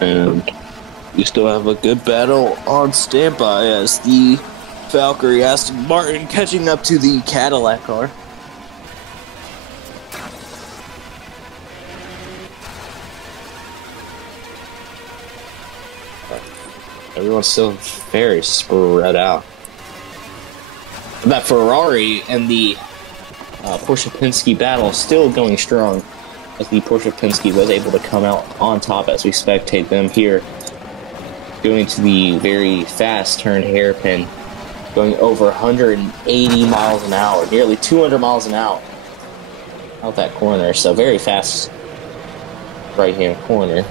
And we still have a good battle on standby as the Valkyrie Aston Martin catching up to the Cadillac car. Everyone's still very spread out. That Ferrari and the Porsche Penske battle still going strong, as the Porsche Penske was able to come out on top as we spectate them here, going to the very fast turned hairpin, going over 180 miles an hour, nearly 200 miles an hour out that corner. So very fast right hand corner.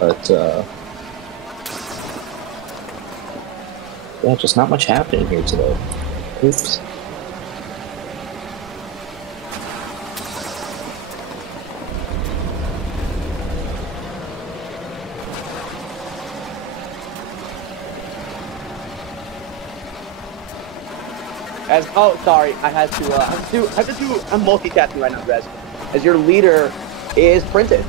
But, yeah, just not much happening here today. Oops. Oh, sorry, I had to do, I'm multitasking right now, guys. As your leader is printed.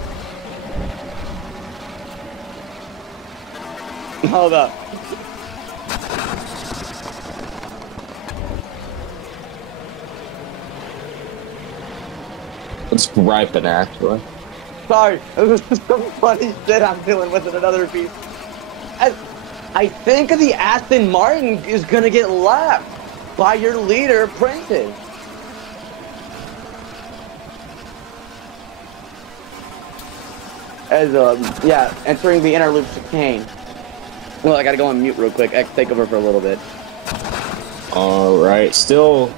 Hold up. It's griping, actually. Sorry, this is some funny shit I'm dealing with in another piece. I think the Aston Martin is gonna get lapped by your leader, Printed. As yeah, entering the interloop chicane. Well, I gotta go on mute real quick. X, take over for a little bit. All right, still.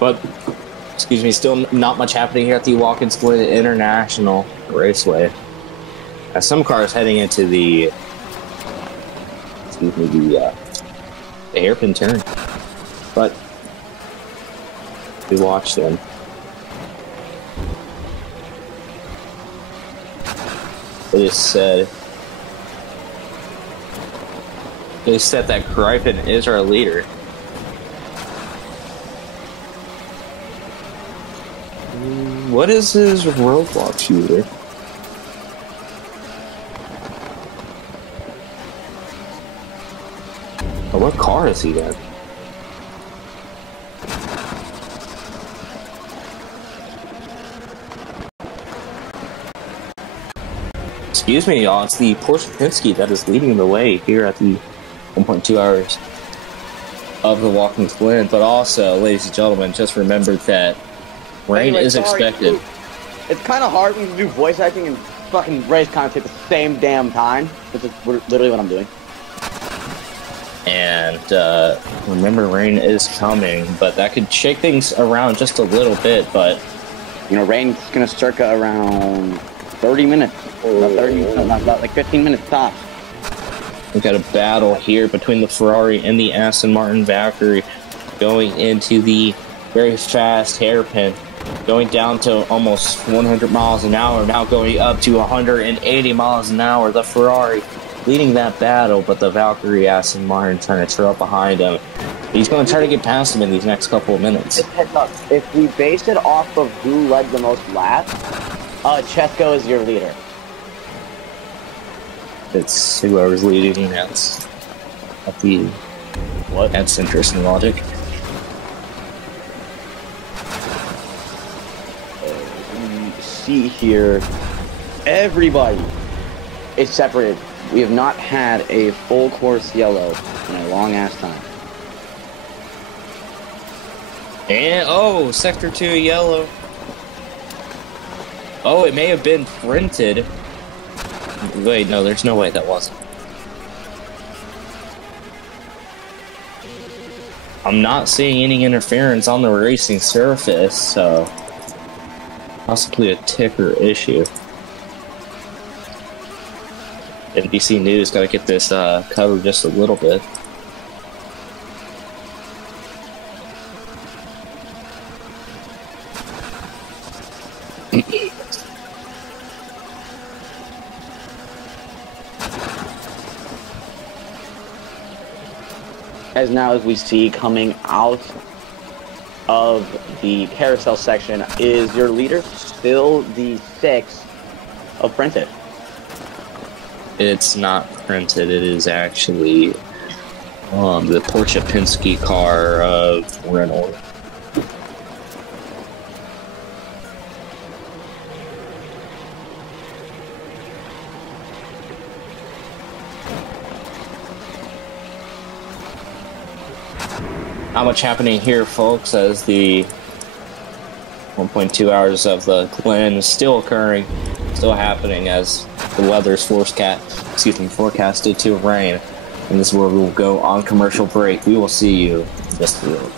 But, excuse me, still not much happening here at the Watkins Glen International Raceway. As some cars heading into the, excuse me, the hairpin turn. But we watch them. It is said that Gripen is our leader. What is his roadblock shooter? Oh, what car is he in? Excuse me, y'all. It's the Porsche Penske that is leading the way here at the 1.2 hours of the Watkins Glen. But also, ladies and gentlemen, just remember that rain is expected. It's kind of hard when you do voice acting and fucking race content at the same damn time, which is literally what I'm doing. And remember, rain is coming, but that could shake things around just a little bit. But you know, rain's gonna circa around 30 minutes, about 30, about like 15 minutes tops. We've got a battle here between the Ferrari and the Aston Martin Valkyrie going into the very fast hairpin. Going down to almost 100 miles an hour, now going up to 180 miles an hour. The Ferrari leading that battle, but the Valkyrie Aston Martin trying to trail behind him. He's going to try to get past him in these next couple of minutes. If we base it off of who led the most laps, Chesko is your leader. It's whoever's leading. That's That's interesting logic. See here, everybody is separated. We have not had a full course yellow in a long ass time. And oh, sector 2 yellow. Oh, it may have been printed. Wait, no, there's no way that wasn't. I'm not seeing any interference on the racing surface, so possibly a ticker issue. NBC News got to get this covered just a little bit. As we see coming out of the carousel section, is your leader still the 6 of Printed? It's not printed. It is actually the Porsche Penske car of Renault. Not much happening here, folks, as the 1.2 hours of the Glen is still occurring, still happening, as the weather's forecasted to rain. And this is where we will go on commercial break. We will see you in just a little.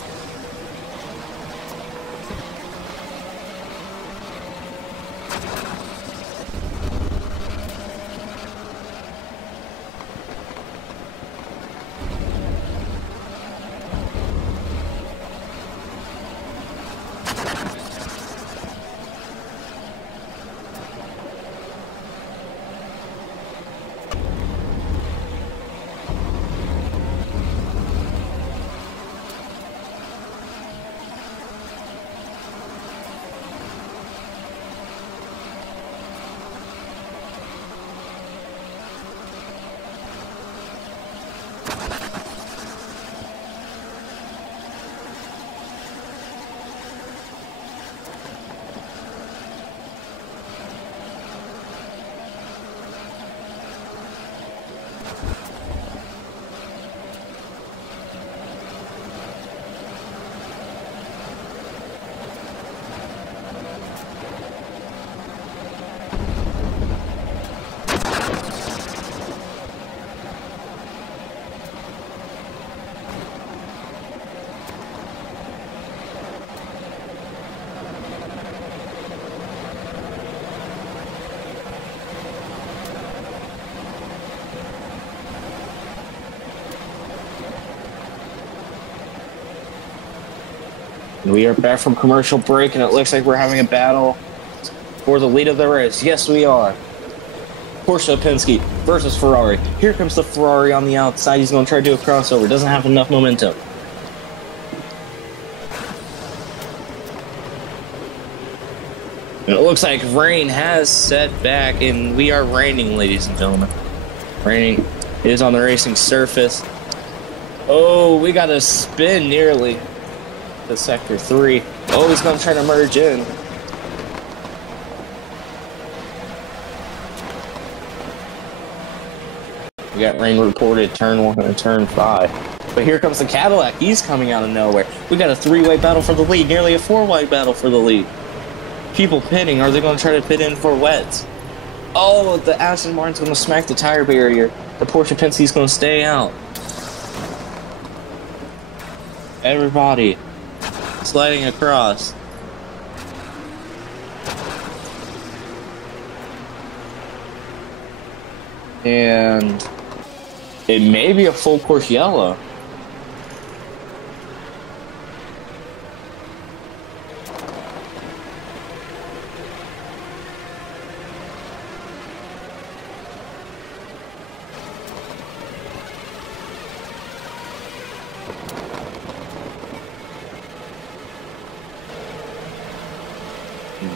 We are back from commercial break, and it looks like we're having a battle for the lead of the race. Yes, we are. Porsche Penske versus Ferrari. Here comes the Ferrari on the outside. He's going to try to do a crossover. Doesn't have enough momentum. And it looks like rain has set back, and we are raining, ladies and gentlemen. Raining is on the racing surface. Oh, we got a spin nearly. The sector 3. Oh, he's going to try to merge in. We got rain reported turn 1 and turn 5. But here comes the Cadillac. He's coming out of nowhere. We got a 3-way battle for the lead, nearly a 4-way battle for the lead. People pitting. Are they going to try to pit in for wets? Oh, the Aston Martin's going to smack the tire barrier. The Porsche Penske's going to stay out. Everybody sliding across. And it may be a full course yellow.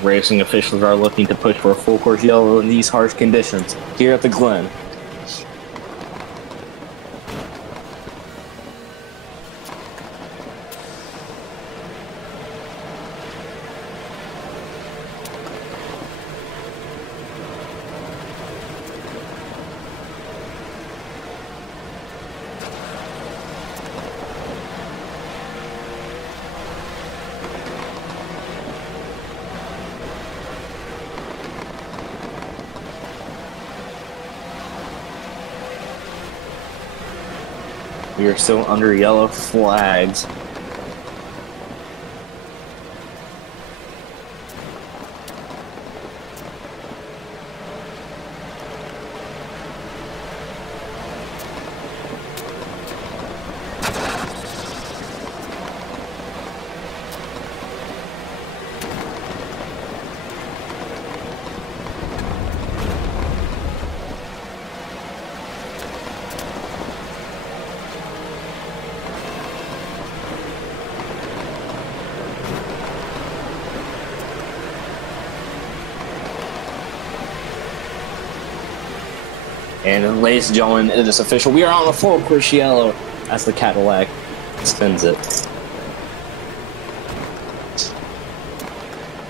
Racing officials are looking to push for a full course yellow in these harsh conditions here at the Glen. We are still under yellow flags. And ladies and gentlemen, it is official. We are on a full course yellow as the Cadillac spins it.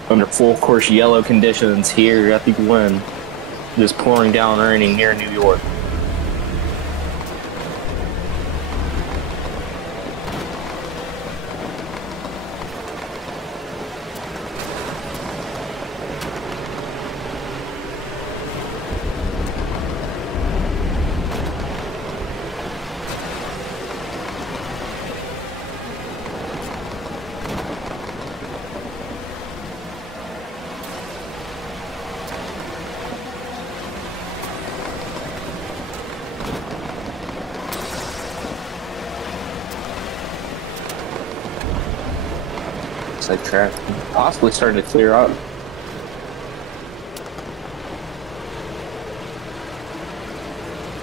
Under full course yellow conditions here at the Glen. Just pouring down raining near New York. Like track possibly starting to clear up.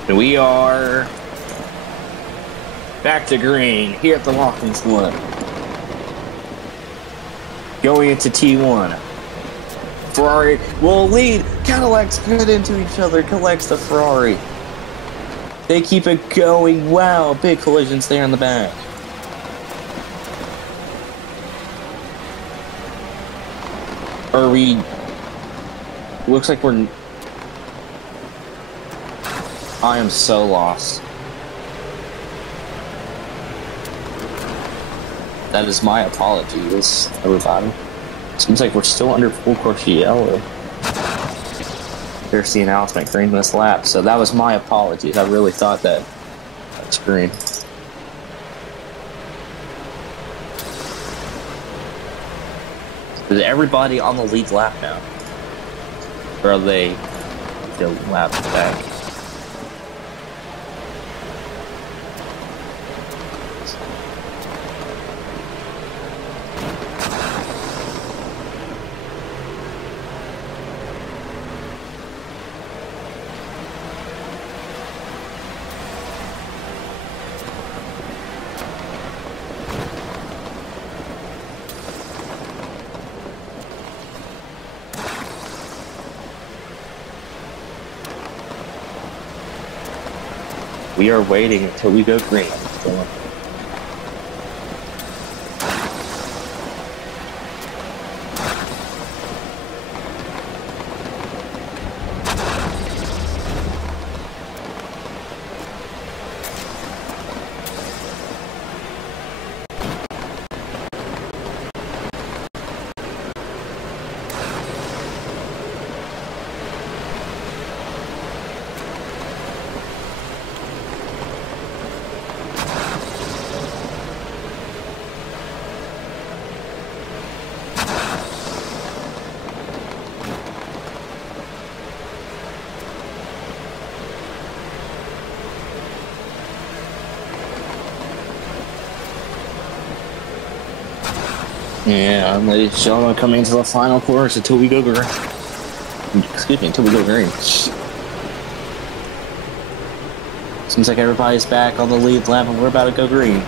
And we are back to green here at the Watkins Glen. Going into T1. Ferrari will lead. Cadillac's get into each other. Collects the Ferrari. They keep it going. Wow, big collisions there in the back. Are we... Looks like we're... I am so lost. That is my apologies, everybody. Seems like we're still under full course yellow. There's the announcement, green this lap. So that was my apologies. I really thought that was green. Is everybody on the lead lap now? Or are they the lap back? We are waiting until we go green. Yeah, ladies and gentlemen, coming into the final course until we go green. Excuse me, until we go green. Seems like everybody's back on the lead lap and we're about to go green.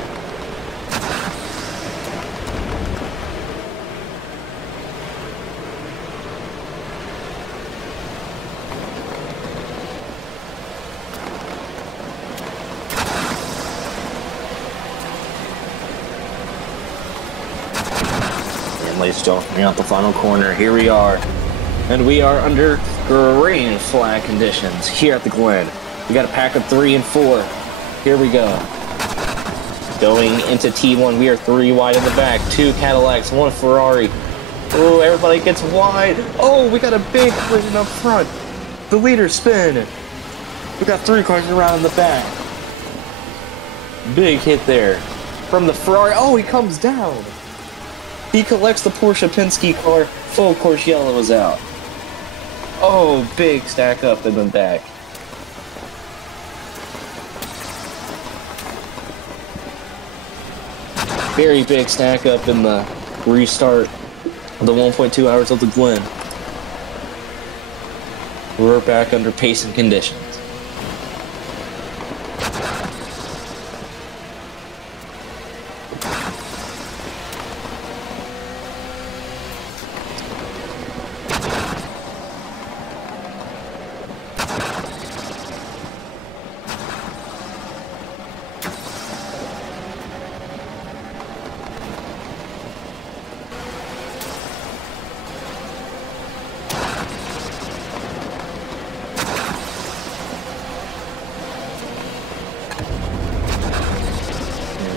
Ladies and gentlemen, coming out the final corner, here we are. And we are under green flag conditions here at the Glen. We got a pack of 3 and 4. Here we go. Going into T1, we are 3 wide in the back. 2 Cadillacs, 1 Ferrari. Oh, everybody gets wide. Oh, we got a big collision up front. The leader spin. We got 3 cars around in the back. Big hit there. From the Ferrari. Oh, he comes down. He collects the Porsche Penske car. Full course yellow is out. Oh, big stack up in the back. Very big stack up in the restart of the 1.2 hours of the Glen. We're back under pacing conditions.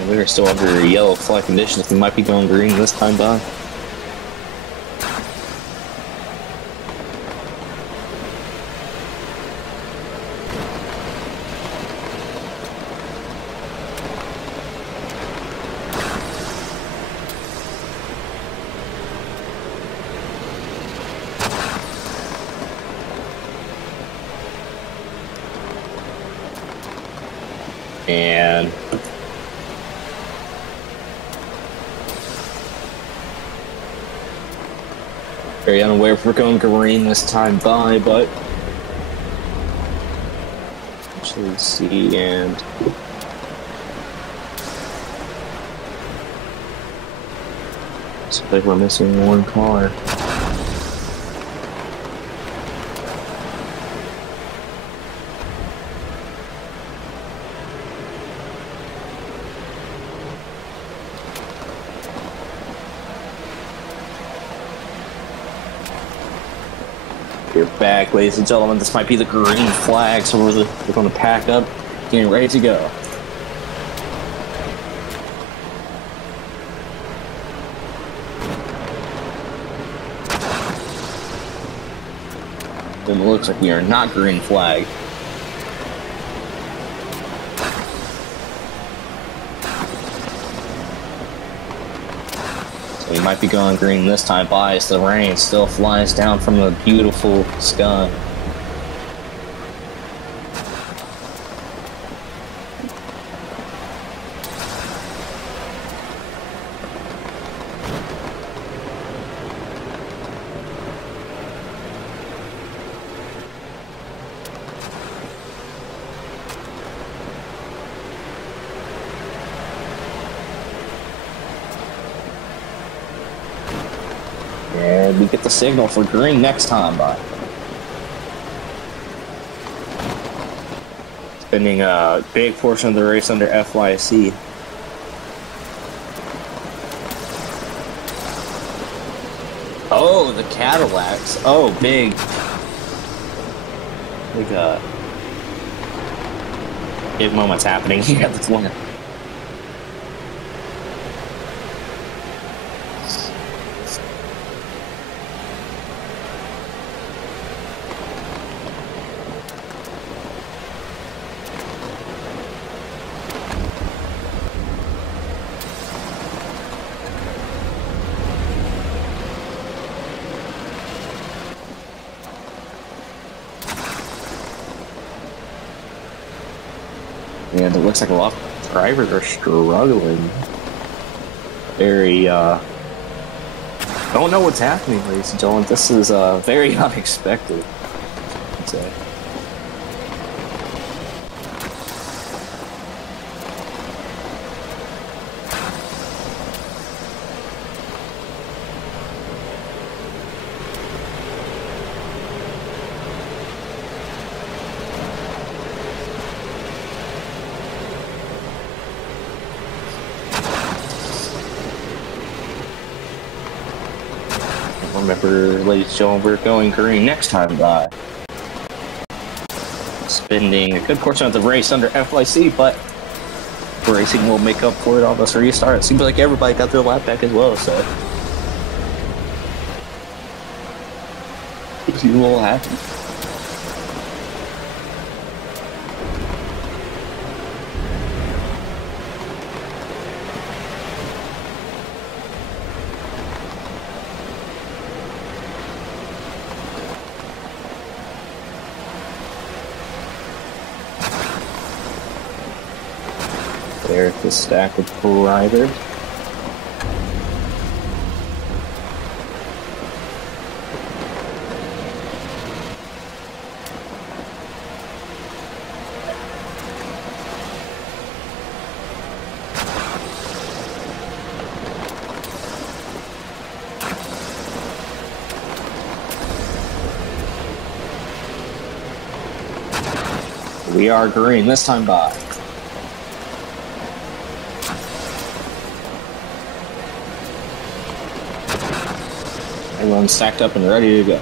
We're still under yellow flag conditions. We might be going green this time, Don. And very unaware if we're going green this time by, but actually see, and looks like we're missing one car. We're back, ladies and gentlemen. This might be the green flag, so we're going to pack up, getting ready to go. And it looks like we are not green flag. We might be going green this time by as the rain still flies down from the beautiful sky. And we get the signal for green next time by. Spending a big portion of the race under FYC. Oh, the Cadillacs. Oh, big moments happening here at the corner. And it looks like a lot of drivers are struggling. Don't know what's happening, ladies and gentlemen. This is very unexpected, I'd say. Remember, ladies and gentlemen, we're going green next time by. Spending a good portion of the race under FYC, but racing will make up for it on this restart. It seems like everybody got their lap back as well, so you will happen. There's the stack of riders. We are green this time by. Everyone's stacked up and ready to go.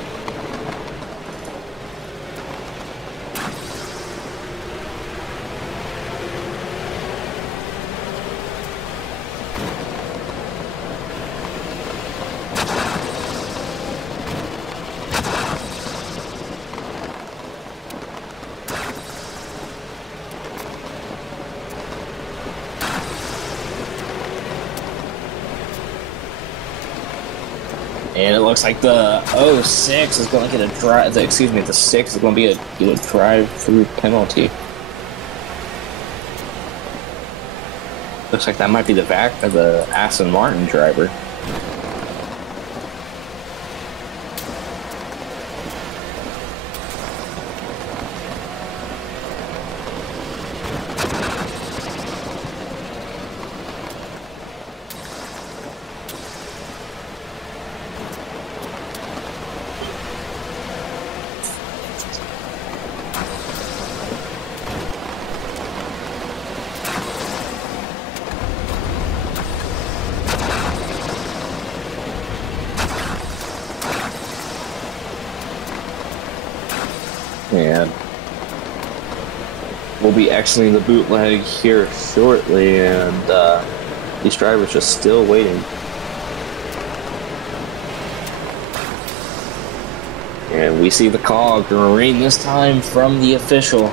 And it looks like the 06 is going to get a drive. Excuse me, the 6 is going to get a drive-through penalty. Looks like that might be the back of the Aston Martin driver. And we'll be exiting the bootleg here shortly, and these drivers just still waiting. And we see the call green this time from the official.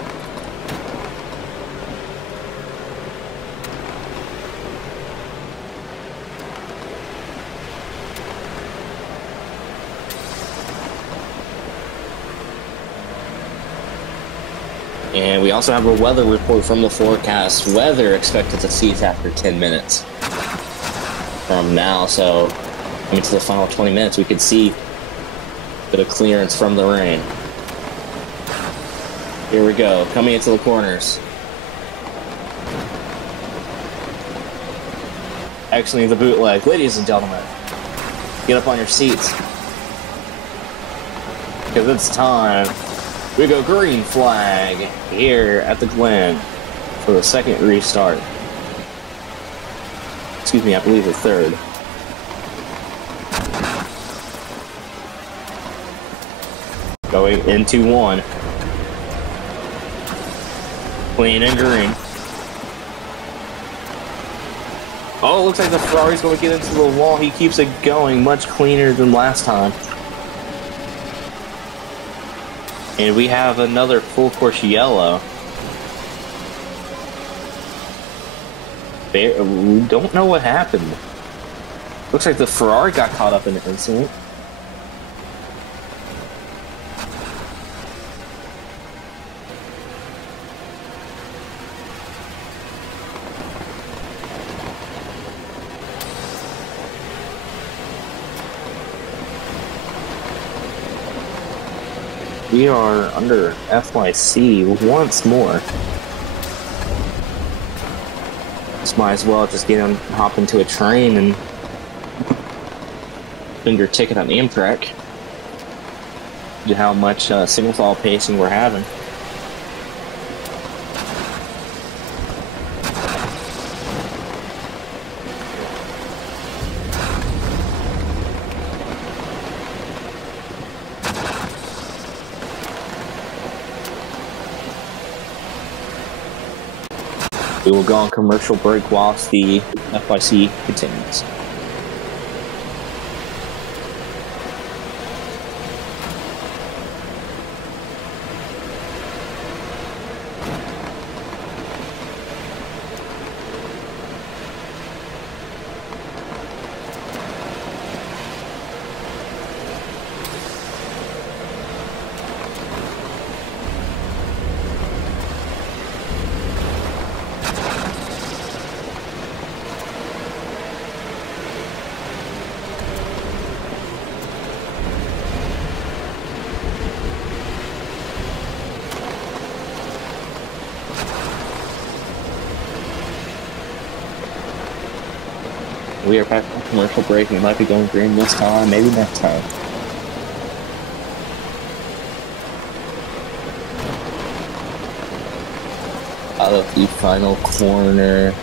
And we also have a weather report from the forecast. Weather expected to cease after 10 minutes from now. So, coming to the final 20 minutes, we could see a bit of clearance from the rain. Here we go, coming into the corners. Actually, the bootleg. Ladies and gentlemen, get up on your seats, because it's time. We go green flag here at the Glen for the second restart. Excuse me, I believe the third. Going into one. Clean and green. Oh, it looks like the Ferrari's going to get into the wall. He keeps it going much cleaner than last time. And we have another full course yellow. We don't know what happened. Looks like the Ferrari got caught up in the incident. We are under FYC once more. Just might as well just hop into a train and finger ticket on Amtrak. To how much single file pacing we're having. We will go on commercial break whilst the FYC continues. We are back from commercial break. We might be going green this time, maybe next time. Out of the final corner.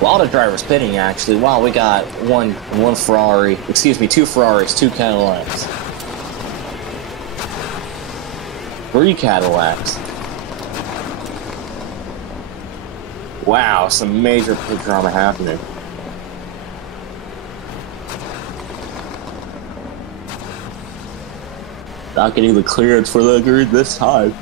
A lot of drivers pitting, actually. Wow, we got one Ferrari, excuse me, two Ferraris, two Cadillacs. 3 Cadillacs. Wow, some major pit drama happening. Not getting the clearance for the grid this time.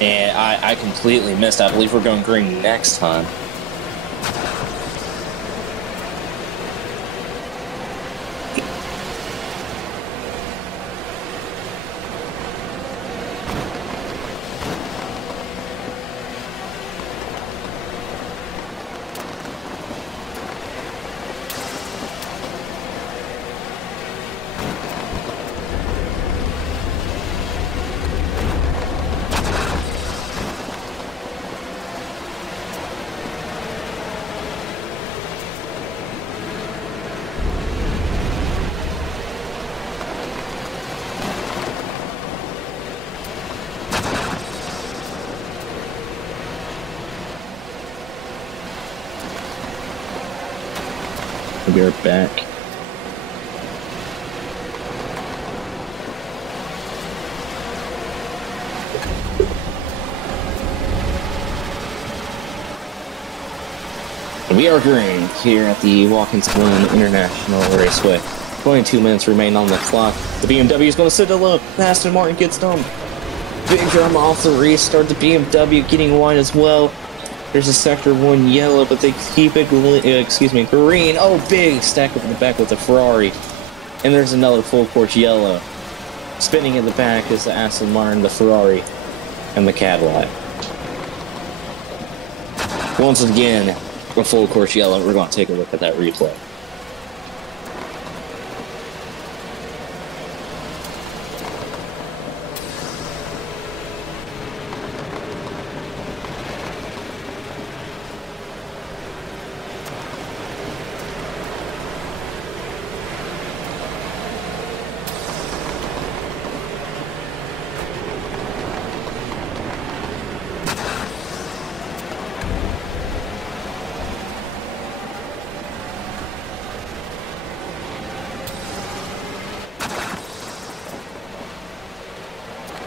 And I completely missed. I believe we're going green next time. We'll be right back. We are green here at the Watkins Glen International Raceway. 22 minutes remain on the clock. The BMW is going to sit low. Aston Martin gets done. Big drama off the restart. The BMW getting wide as well. There's a sector 1 yellow, but they keep it green. Oh, big stack up in the back with the Ferrari. And there's another full course yellow. Spinning in the back is the Aston Martin, the Ferrari, and the Cadillac. Once again, a full course yellow. We're going to take a look at that replay.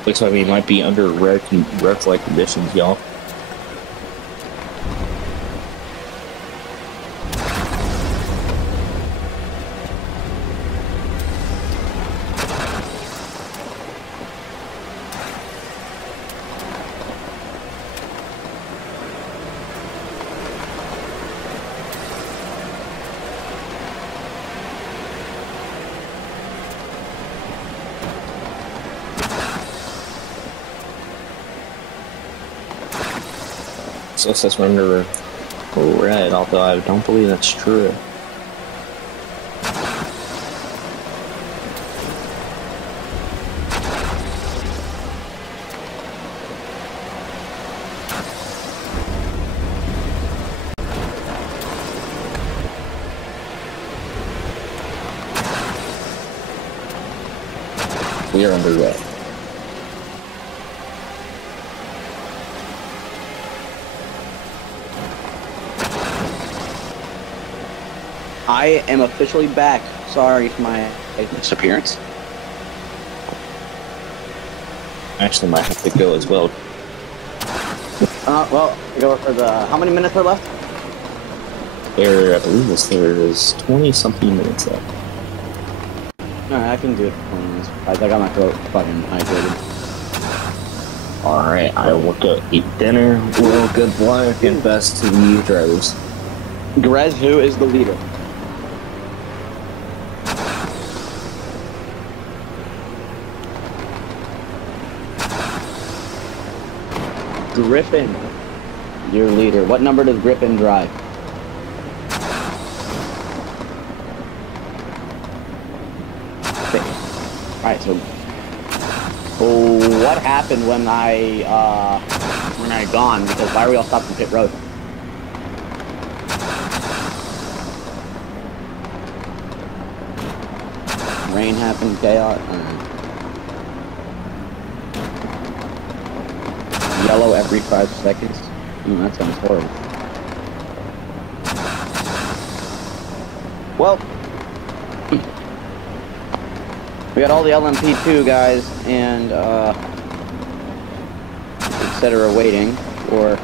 Looks like we might be under red flag conditions, y'all. So it says we're under red, although I don't believe that's true. We are under red. I am officially back. Sorry for my disappearance. Actually, might have to go as well. Well, go for the. How many minutes are left? There, I believe there's 20-something minutes left. Alright, I can do it for 20 minutes. I got my throat fucking hydrated. Alright, I will go eat dinner. Well, good luck and best to the drivers. Grez, who is the leader? Griffin, your leader. What number does Griffin drive? Alright, so what happened when I gone? Because why were we all stopped in pit road? Rain happened, chaos. Yellow every 5 seconds. That sounds horrible. Well, we got all the LMP2 guys and etc. waiting for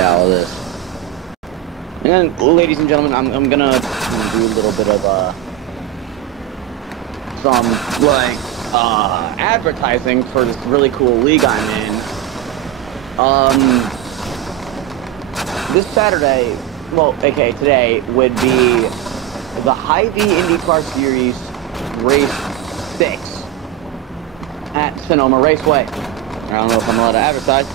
all this. And then, ladies and gentlemen, I'm gonna do a little bit of some like advertising for this really cool league I'm in. This Saturday, well, okay, today would be the Hy-Vee IndyCar Series Race 6 at Sonoma Raceway. I don't know if I'm allowed to advertise.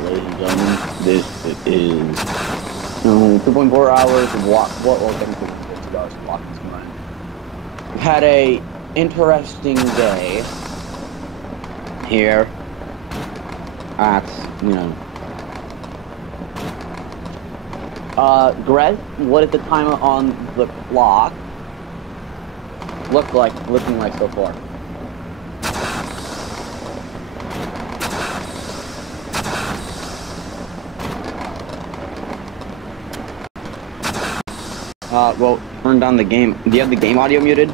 Ladies and gentlemen, this is 2.4 hours of walk. Well, 2 hours of Watkins, Glen. We've had a interesting day here at, Glen, what is the time on the clock looking like so far? Well, turn down the game. Do you have the game audio muted?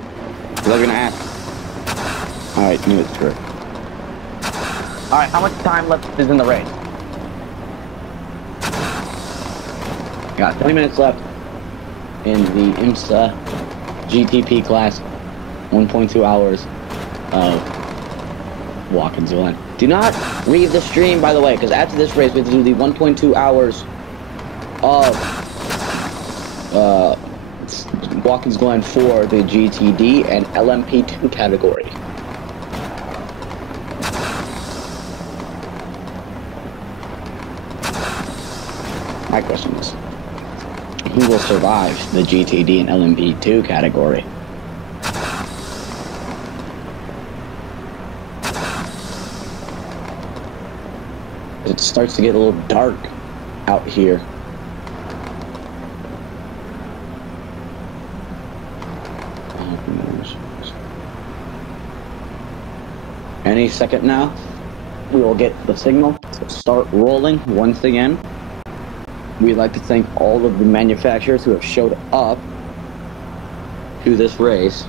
Because I was gonna ask. Alright, knew it's true. Alright, how much time left is in the race? Got 20 minutes left in the IMSA GTP class. 1.2 hours of Watkins, Glen. Do not leave the stream, by the way, because after this race, we have to do the 1.2 hours of Watkins, Glen for the GTD and LMP2 category. My question is, who will survive the GTD and LMP2 category? It starts to get a little dark out here. Any second now, we will get the signal to start rolling once again. We'd like to thank all of the manufacturers who have showed up to this race.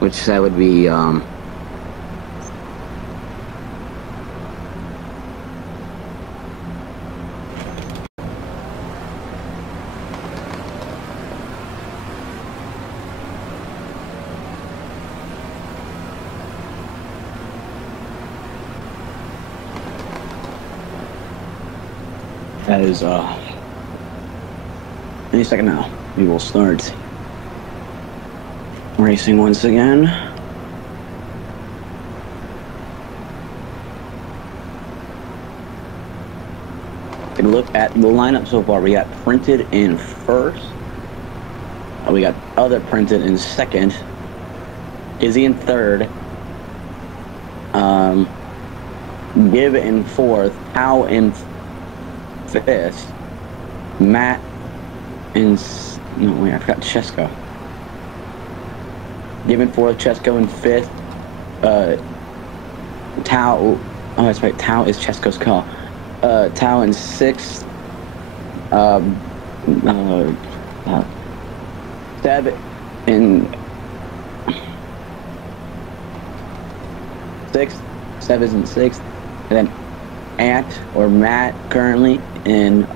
Which that would be, as any second now, we will start racing once again. Take a look at the lineup so far. We got printed in first. We got other printed in second. Izzy in third. Gibb in fourth. Howe in fifth. Matt in... No, wait, I forgot Chesko. Gibb in fourth. Chesko in fifth. Tao... Oh, that's right. Tao is Chesko's car. Tao in sixth. Seb in sixth. Seb is in sixth. And then Matt currently in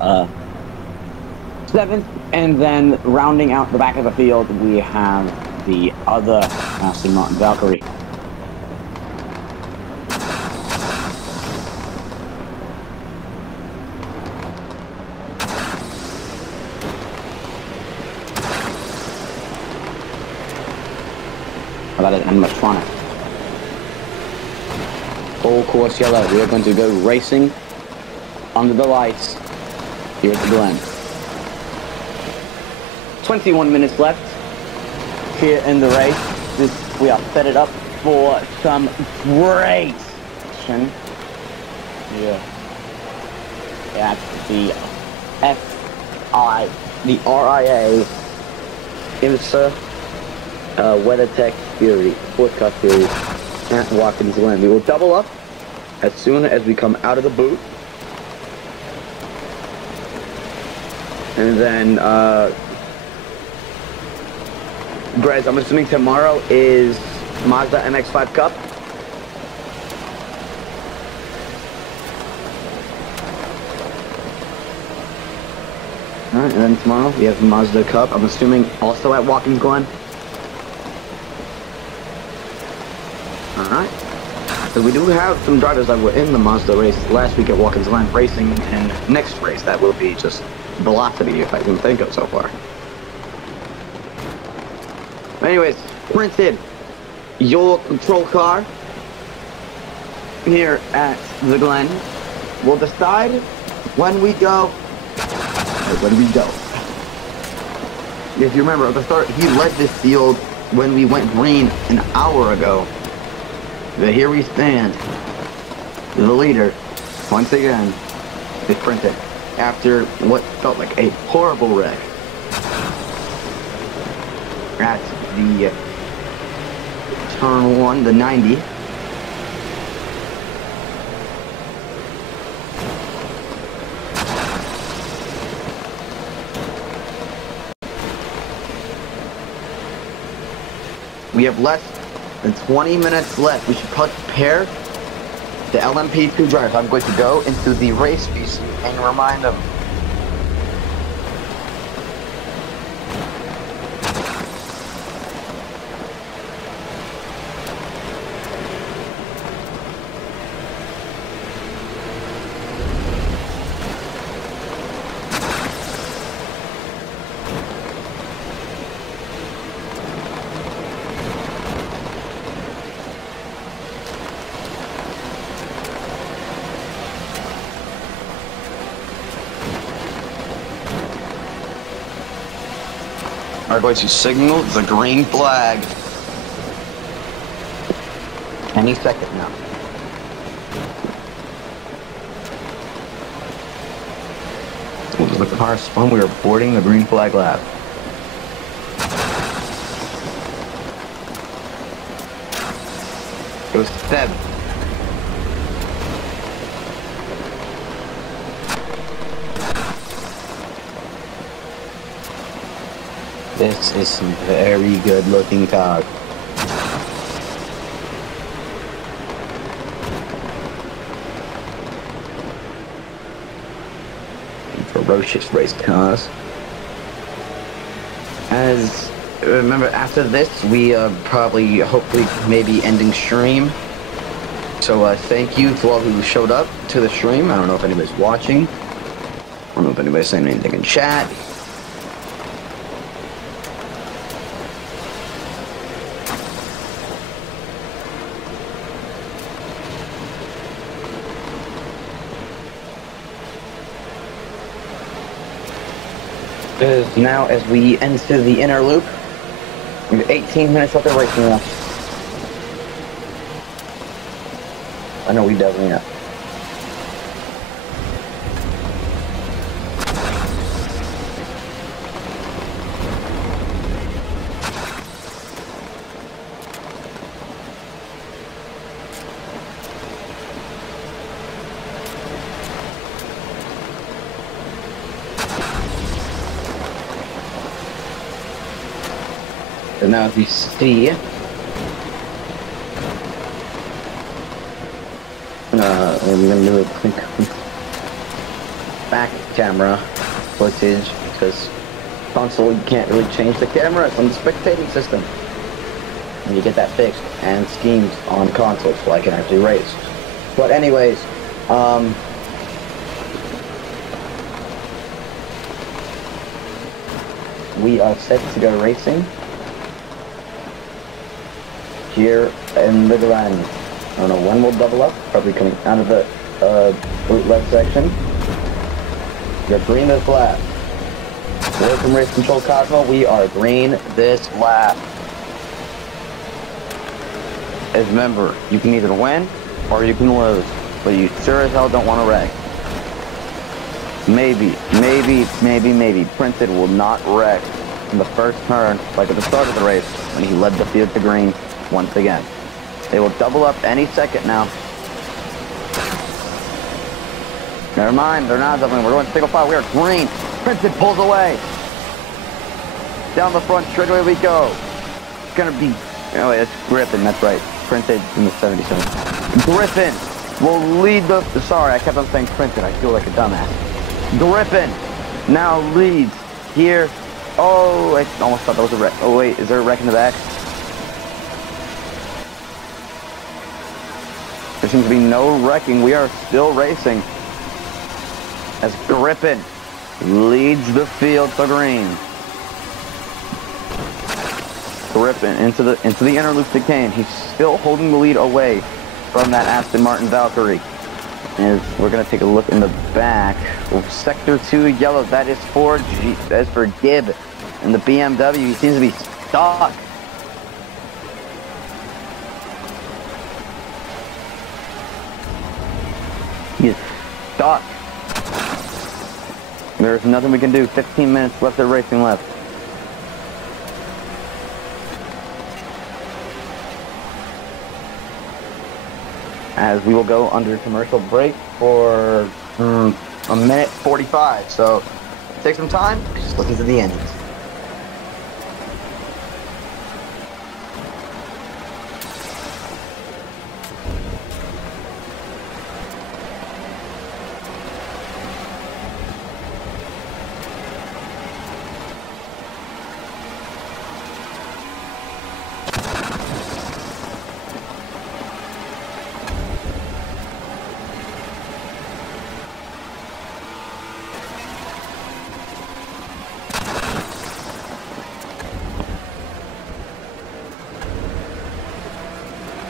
seventh. And then rounding out the back of the field, we have the other Aston Martin Valkyrie. About an animatronic. Full course yellow. We are going to go racing under the lights here at the Glen. 21 minutes left here in the race. We are set it up for some great action. Yeah. At the RIA IMSA WeatherTech Series, Sportscar Series at Watkins, Glen. We will double up as soon as we come out of the booth. And then, Grez, I'm assuming tomorrow is Mazda MX-5 Cup. Alright, and then tomorrow we have Mazda Cup. I'm assuming also at Watkins, Glen. Alright. So we do have some drivers that were in the Mazda race last week at Watkins Glen racing, and next race that will be just velocity if I can think of so far. Anyways, Printed, your control car here at the Glen will decide when we go. If you remember at the start, he led this field when we went green an hour ago. But here we stand. The leader, once again, is Printed after what felt like a horrible wreck at the turn 1, the 90. We have less than 20 minutes left. We should prepare the LMP2 drivers. I'm going to go into the race piece and remind them. Are going to signal the green flag any second now. The car spun. We are boarding the green flag lap. It was Seb. This is some very good looking car. Ferocious race cars. As remember, after this, we probably, hopefully, maybe ending stream. So thank you to all who showed up to the stream. I don't know if anybody's watching. I don't know if anybody's saying anything in chat. Is now as we enter the inner loop. We have 18 minutes left of racing now. I know we definitely have. So now as we see, I'm going to do a quick back camera footage because console, you can't really change the camera. It's on the spectating system. And you get that fixed and schemed on console so I can actually race. But anyways, we are set to go racing here in the Glen. I don't know when we'll double up, probably coming out of the left section. We're green this lap. Welcome Race Control Cosmo, we are green this lap. As remember, you can either win or you can lose, but you sure as hell don't want to wreck. Maybe, Printed will not wreck in the first turn, like at the start of the race, when he led the field to green once again. They will double up any second now. Never mind, they're not doubling. We're going single file. We are green. Princeton pulls away. Down the front, straight away we go. It's gonna be, oh wait, that's Griffin, that's right. Princeton in the 77. Griffin will lead the, sorry, I kept on saying Princeton, I feel like a dumbass. Griffin now leads here. Oh, I almost thought that was a wreck. Oh wait, is there a wreck in the back? There seems to be no wrecking. We are still racing as Griffin leads the field to green. Griffin into the inner loop chicane. He's still holding the lead away from that Aston Martin Valkyrie. And we're gonna take a look in the back. Sector 2 yellow. That is for Gibb and the BMW. He seems to be stuck. He is stuck. There's nothing we can do. 15 minutes left of racing left. As we will go under commercial break for a minute 45. So take some time, just listen to the engines.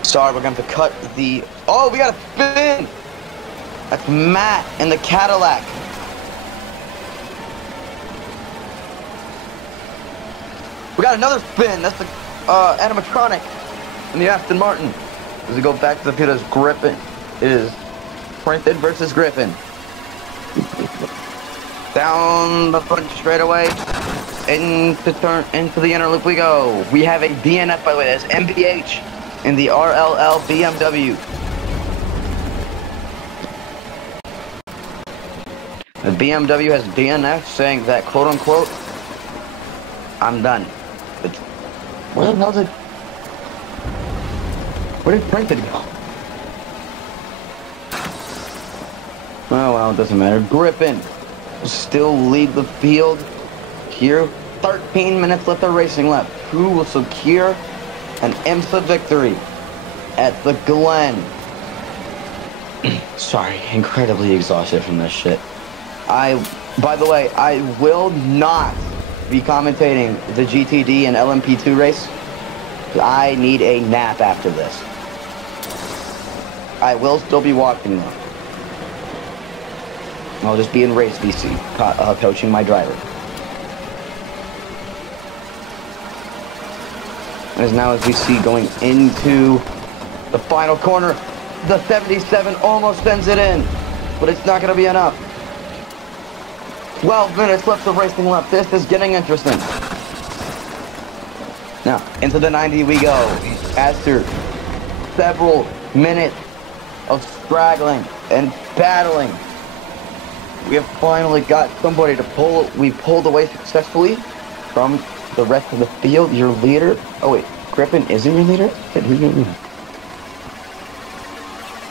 Sorry, we're going to cut the... Oh, we got a spin! That's Matt in the Cadillac. We got another spin. That's the animatronic in the Aston Martin. As we go back to the field as Griffin. It is Princeton versus Griffin. Down the front straightaway. Into the inner loop we go. We have a DNF, by the way. That's MPH. In the RLL BMW. The BMW has DNF saying that, quote unquote, I'm done. But where the hell did... Where did Princeton go? Oh well, it doesn't matter. Griffin will still lead the field here. 13 minutes left of racing left. Who will secure an IMSA victory at the Glen? Sorry, incredibly exhausted from this shit. By the way, I will not be commentating the GTD and LMP2 race. I need a nap after this. I will still be watching though. I'll just be in race VC, coaching my driver. As now as we see going into the final corner, the 77 almost sends it in, but it's not going to be enough. 12 minutes left of racing left. This is getting interesting. Now, into the 90 we go. After several minutes of straggling and battling, we have finally got somebody to pull. We pulled away successfully from the rest of the field. Your leader. Oh wait, Griffin isn't your leader? Who's your leader?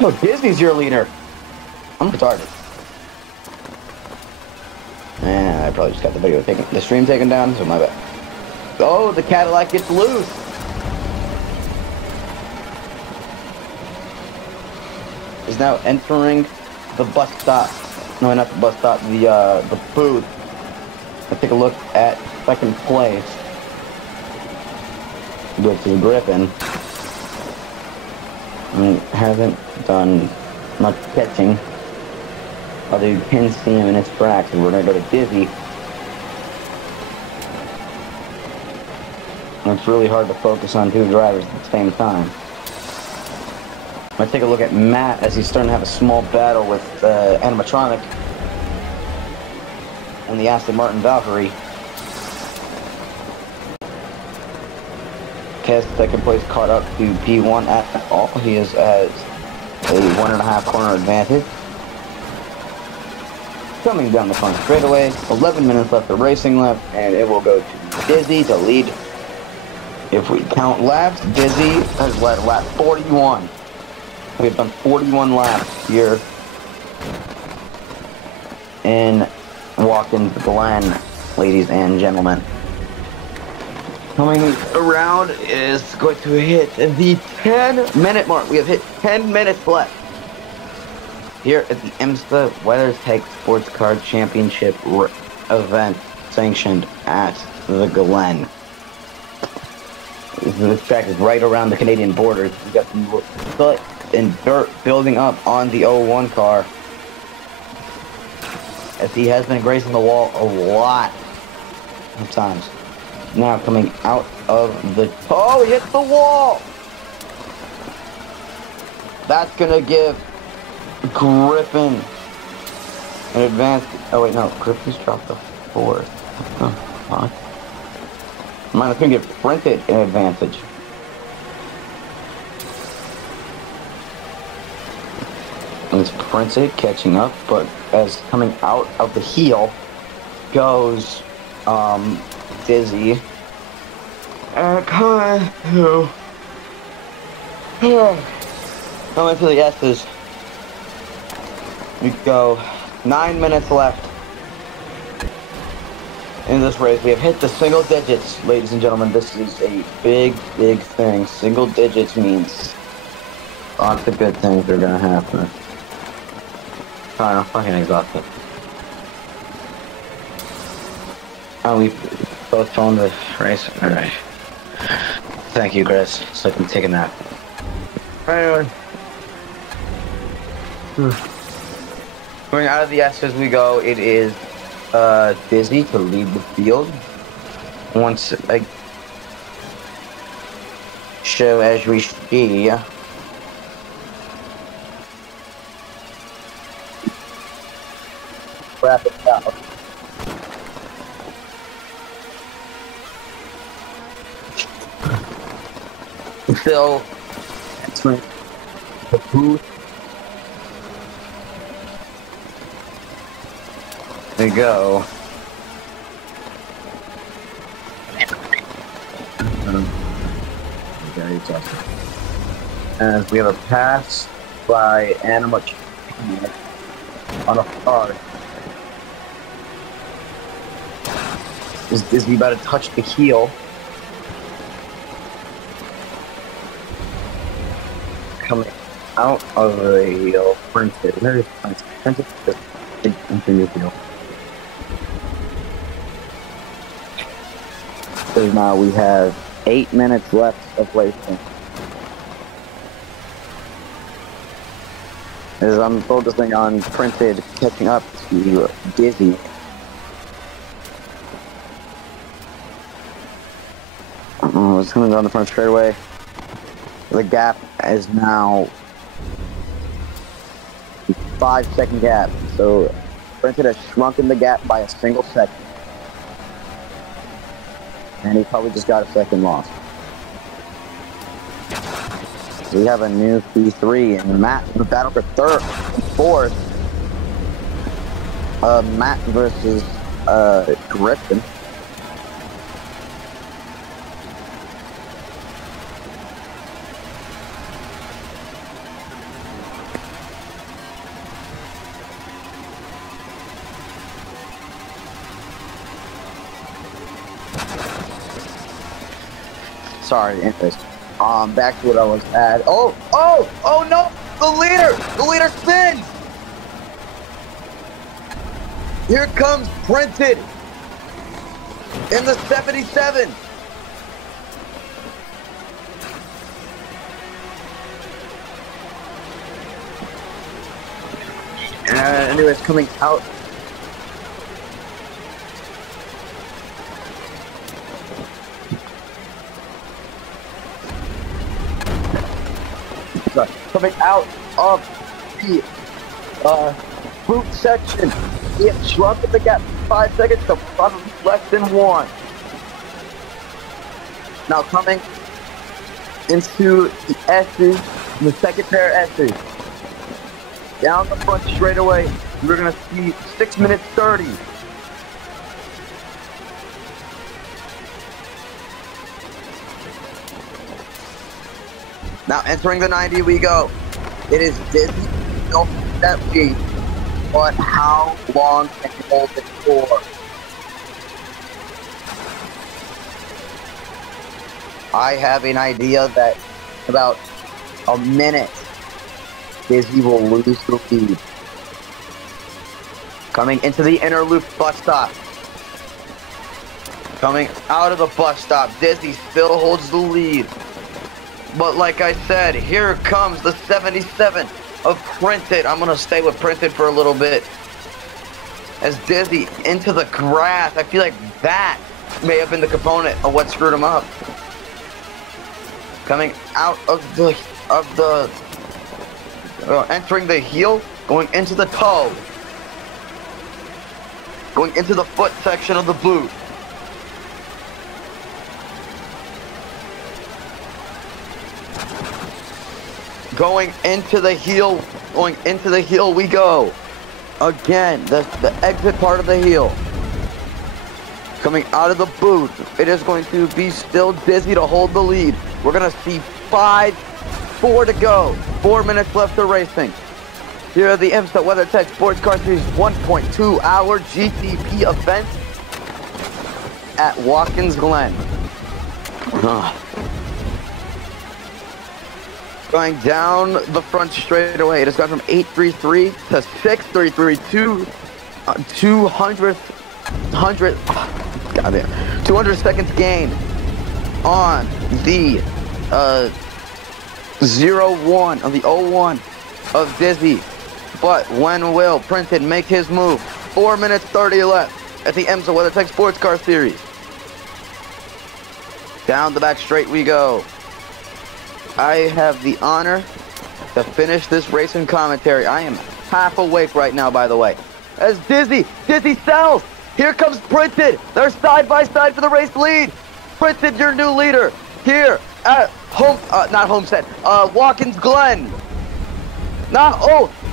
No, Disney's your leader. I'm retarded. And I probably just got the stream taken down, so my bad. Oh, the Cadillac gets loose. Is now entering the bus stop. No, not the bus stop. The booth. Let's take a look at second place, which is Griffin. Hasn't done much catching. Although you can see him in his tracks, and we're going to go to Dizzy. It's really hard to focus on two drivers at the same time. Let's take a look at Matt as he's starting to have a small battle with animatronic and the Aston Martin Valkyrie. Kez second place caught up to P1 at all. He is at a 1.5 corner advantage. Coming down the front straightaway, 11 minutes left of racing left, and it will go to Dizzy to lead. If we count laps, Dizzy has led lap 41. We've done 41 laps here in Watkins, Glen, ladies and gentlemen. Coming around is going to hit the 10-minute mark. We have hit 10 minutes left here at the IMSA WeatherTech Sportscar Championship event sanctioned at the Glen. This track is right around the Canadian border. We've got some soot and dirt building up on the 01 car, as he has been grazing the wall a lot of times. Now coming out of the... Oh, he hit the wall! That's going to give Griffin an advance. Oh, wait, no. Griffin's dropped the fourth. Oh, mine is going to give Printed an advantage. And it's Printed catching up, but as coming out of the heel goes Dizzy. Coming to the S's. We go 9 minutes left in this race. We have hit the single digits, ladies and gentlemen. This is a big, big thing. Single digits means lots of good things are gonna happen. Oh, I'm fucking exhausted. Oh, we postponed the race. Alright. Thank you, Chris. So I can take a nap. Anyway. Going out of the S as we go, it is Dizzy to lead the field. Once I show as we see. Wrap it out. So, entering the booth. There you go. Very tough. As we have a pass by Anima on a car. Is he about to touch the heel? Coming out of the heel, Printed. Where is Printed? Printed just into the heel. So now we have 8 minutes left of racing. As I'm focusing on Printed catching up to Dizzy. It's coming down the front straightaway. The gap is now a 5-second gap. So Printed has shrunken the gap by a single second. And he probably just got a second loss. So we have a new P3 and Matt in the battle for third and fourth. Matt versus Griffin. Sorry, anyways. Back to what I was at. Oh no! The leader spins! Here comes Printed in the 77. Anyways, coming out. Coming out of the boot section, he has shrunk the gap 5 seconds to probably less than 1. Now coming into the S's, the second pair of S's. Down the front straightaway We're going to see 6 minutes 30. Now entering the 90 we go. It is Dizzy that lead, but how long can he hold it for? I have an idea that about a minute Dizzy will lose the lead. Coming into the inner loop bus stop. Coming out of the bus stop, Dizzy still holds the lead. But like I said, here comes the 77 of Printed. I'm going to stay with Printed for a little bit. As Dizzy into the grass. I feel like that may have been the component of what screwed him up. Coming out of the entering the heel, going into the toe. Going into the foot section of the boot. Going into the heel we go. Again, the exit part of the heel. Coming out of the boot, it is going to be still Dizzy to hold the lead. We're gonna see 4 to go. 4 minutes left of racing. Here are the IMSA WeatherTech Sportscar Series 1.2 hour GTP event at Watkins, Glen. Going down the front straightaway, it has gone from 833 to 633, 200 seconds gain on the 01 on the 01 of Dizzy. But when will Printed make his move? 4 minutes 30 left at the IMSA WeatherTech Sportscar Series. Down the back straight we go. I have the honor to finish this race in commentary. I am half awake right now, by the way. As Dizzy sells. Here comes Printed. They're side by side for the race lead. Printed, your new leader, here at Watkins Glen.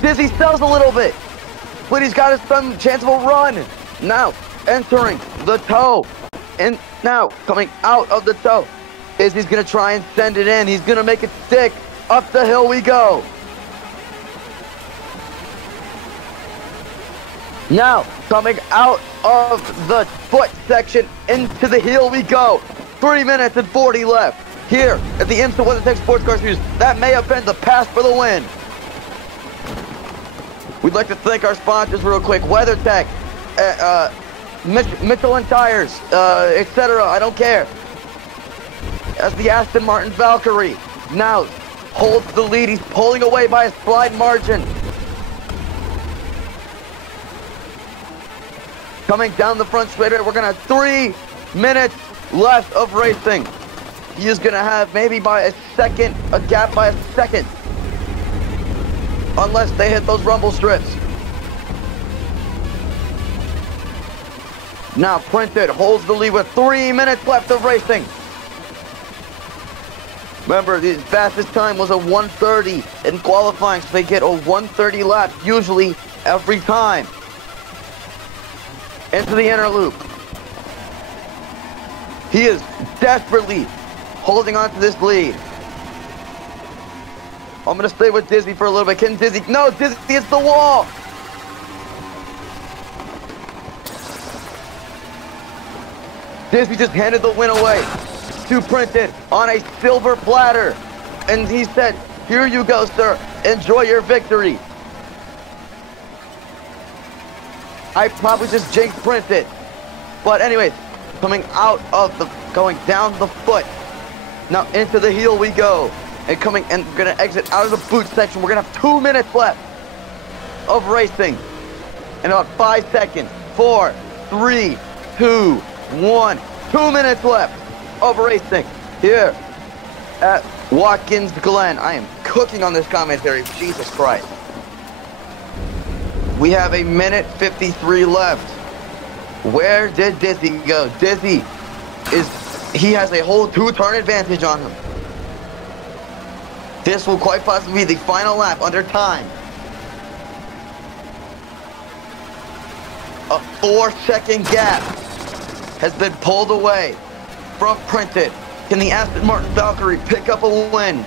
Dizzy sells a little bit, but he's got some chance of a run. Now entering the toe, and now coming out of the toe. Dizzy's gonna try and send it in. He's gonna make it stick. Up the hill we go. Now coming out of the foot section into the heel we go. 3 minutes and 40 left. Here at the IMSA WeatherTech Sportscar Series, that may have been the pass for the win. We'd like to thank our sponsors real quick. WeatherTech, Michelin Tires, etc. I don't care. As the Aston Martin Valkyrie now holds the lead. He's pulling away by a slight margin. Coming down the front straightaway, we're going to have 3 minutes left of racing. He is going to have maybe by a gap by a second. Unless they hit those rumble strips. Now Printed holds the lead with 3 minutes left of racing. Remember, the fastest time was a 1:30 in qualifying, so they get a 1:30 lap, usually every time. Into the inner loop. He is desperately holding on to this lead. I'm going to stay with Dizzy for a little bit. Can Dizzy... No, Dizzy hits the wall! Dizzy just handed the win away to Printed on a silver platter. And he said, here you go, sir. Enjoy your victory. I probably just jinxed Printed. But anyways, going down the foot. Now into the heel we go. And we're gonna exit out of the boot section. We're gonna have 2 minutes left of racing. In about 5 seconds. 4, 3, 2, 1. 2 minutes left of racing here at Watkins Glen. I am cooking on this commentary. Jesus Christ. We have a minute 53 left. Where did Dizzy go? Dizzy he has a whole 2-turn advantage on him. This will quite possibly be the final lap under time. A 4-second gap has been pulled away from Printed. Can the Aston Martin Valkyrie pick up a win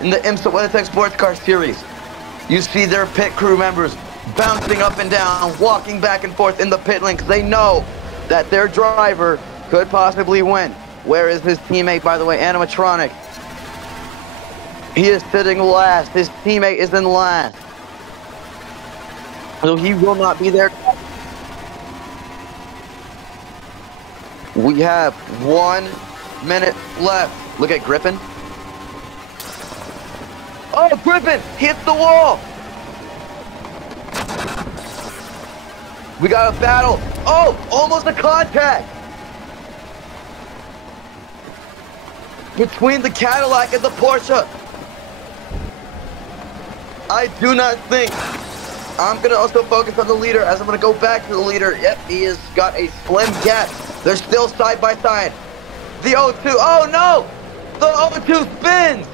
in the IMSA WeatherTech Sportscar Series? You see their pit crew members bouncing up and down, walking back and forth in the pit lane because they know that their driver could possibly win. Where is his teammate, by the way, Animatronic? He is sitting last. His teammate is in last. So he will not be there. We have 1 minute left. Look at Griffin. Oh, Griffin hits the wall. We got a battle. Oh, almost a contact between the Cadillac and the Porsche. I do not think. I'm going to also focus on the leader as I'm going to go back to the leader. Yep, he has got a slim gap. They're still side by side. The O2. Oh, no. The O2 spins.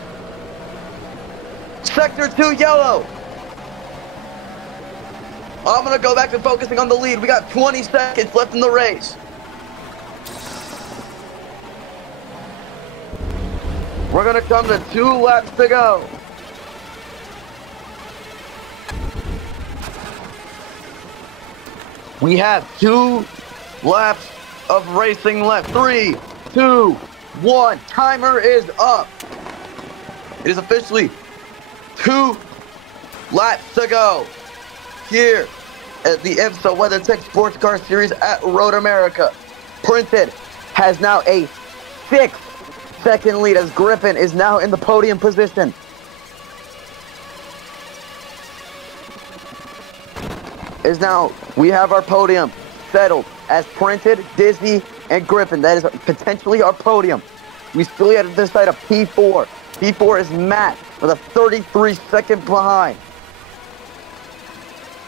Sector 2 yellow. I'm going to go back to focusing on the lead. We got 20 seconds left in the race. We're going to come to 2 laps to go. We have 2 laps of racing left. 3, 2, 1. Timer is up. It is officially 2 laps to go here at the IMSA WeatherTech Sportscar Series at Road America. Printed has now a 6-second lead as Griffin is now in the podium position. We have our podium settled as Printed, Disney, and Griffin. That is potentially our podium. We still have to decide a P4. P4 is Matt with a 33-second behind.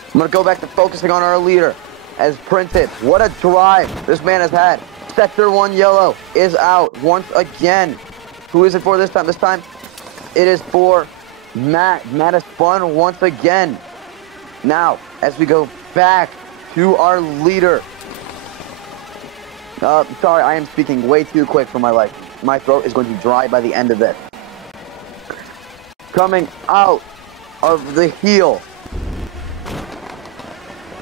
I'm going to go back to focusing on our leader as Printed. What a drive this man has had. Sector 1 yellow is out once again. Who is it for this time? This time it is for Matt. Matt has spun once again. Now, as we go back to our leader. Sorry, I am speaking way too quick for my life. My throat is going to dry by the end of this. Coming out of the heel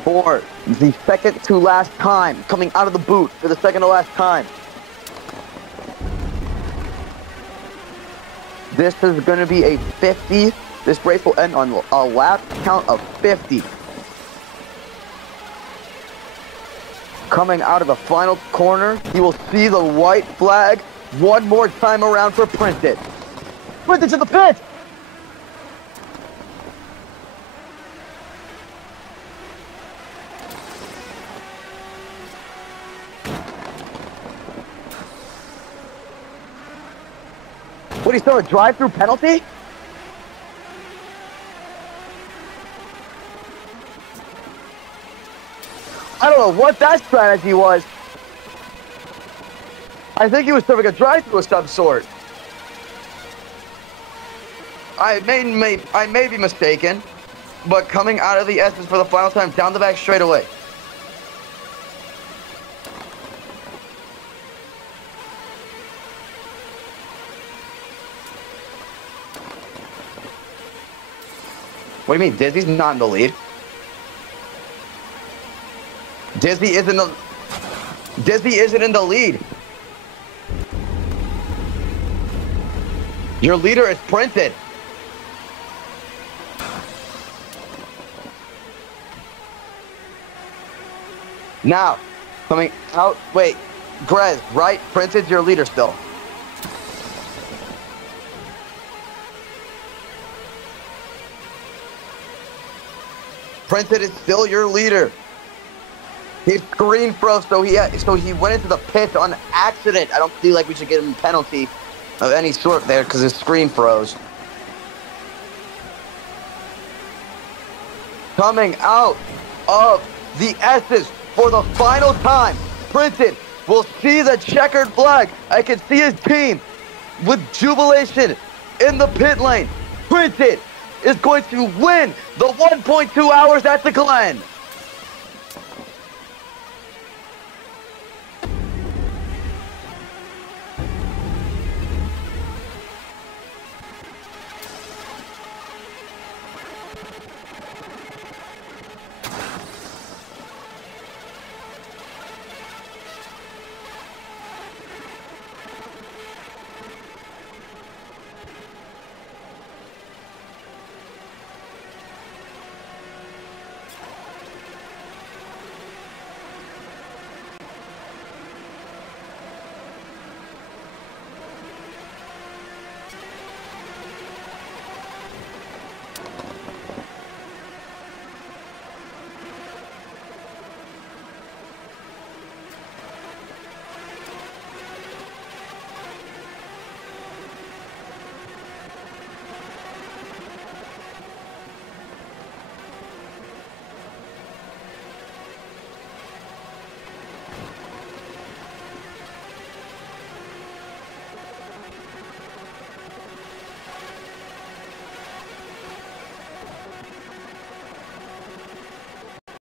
for the second to last time. Coming out of the boot for the second to last time. This is going to be a 50. This race will end on a lap count of 50. Coming out of the final corner, you will see the white flag one more time around for Printed. Printed to the pit! What, he saw a drive-through penalty? I don't know what that strategy was. I think he was serving a drive-through of some sort. I may be mistaken, but coming out of the S's for the final time, down the back straightaway. What do you mean? Disney's not in the lead. Disney isn't in the lead. Your leader is Printed. Now, coming out. Wait, Grez, right? Printed's your leader still. Printed is still your leader. His screen froze, so he went into the pit on accident. I don't feel like we should give him a penalty of any sort there because his screen froze. Coming out of the S's for the final time, Printed will see the checkered flag. I can see his team with jubilation in the pit lane. Printed is going to win the 1.2 hours at the Glen.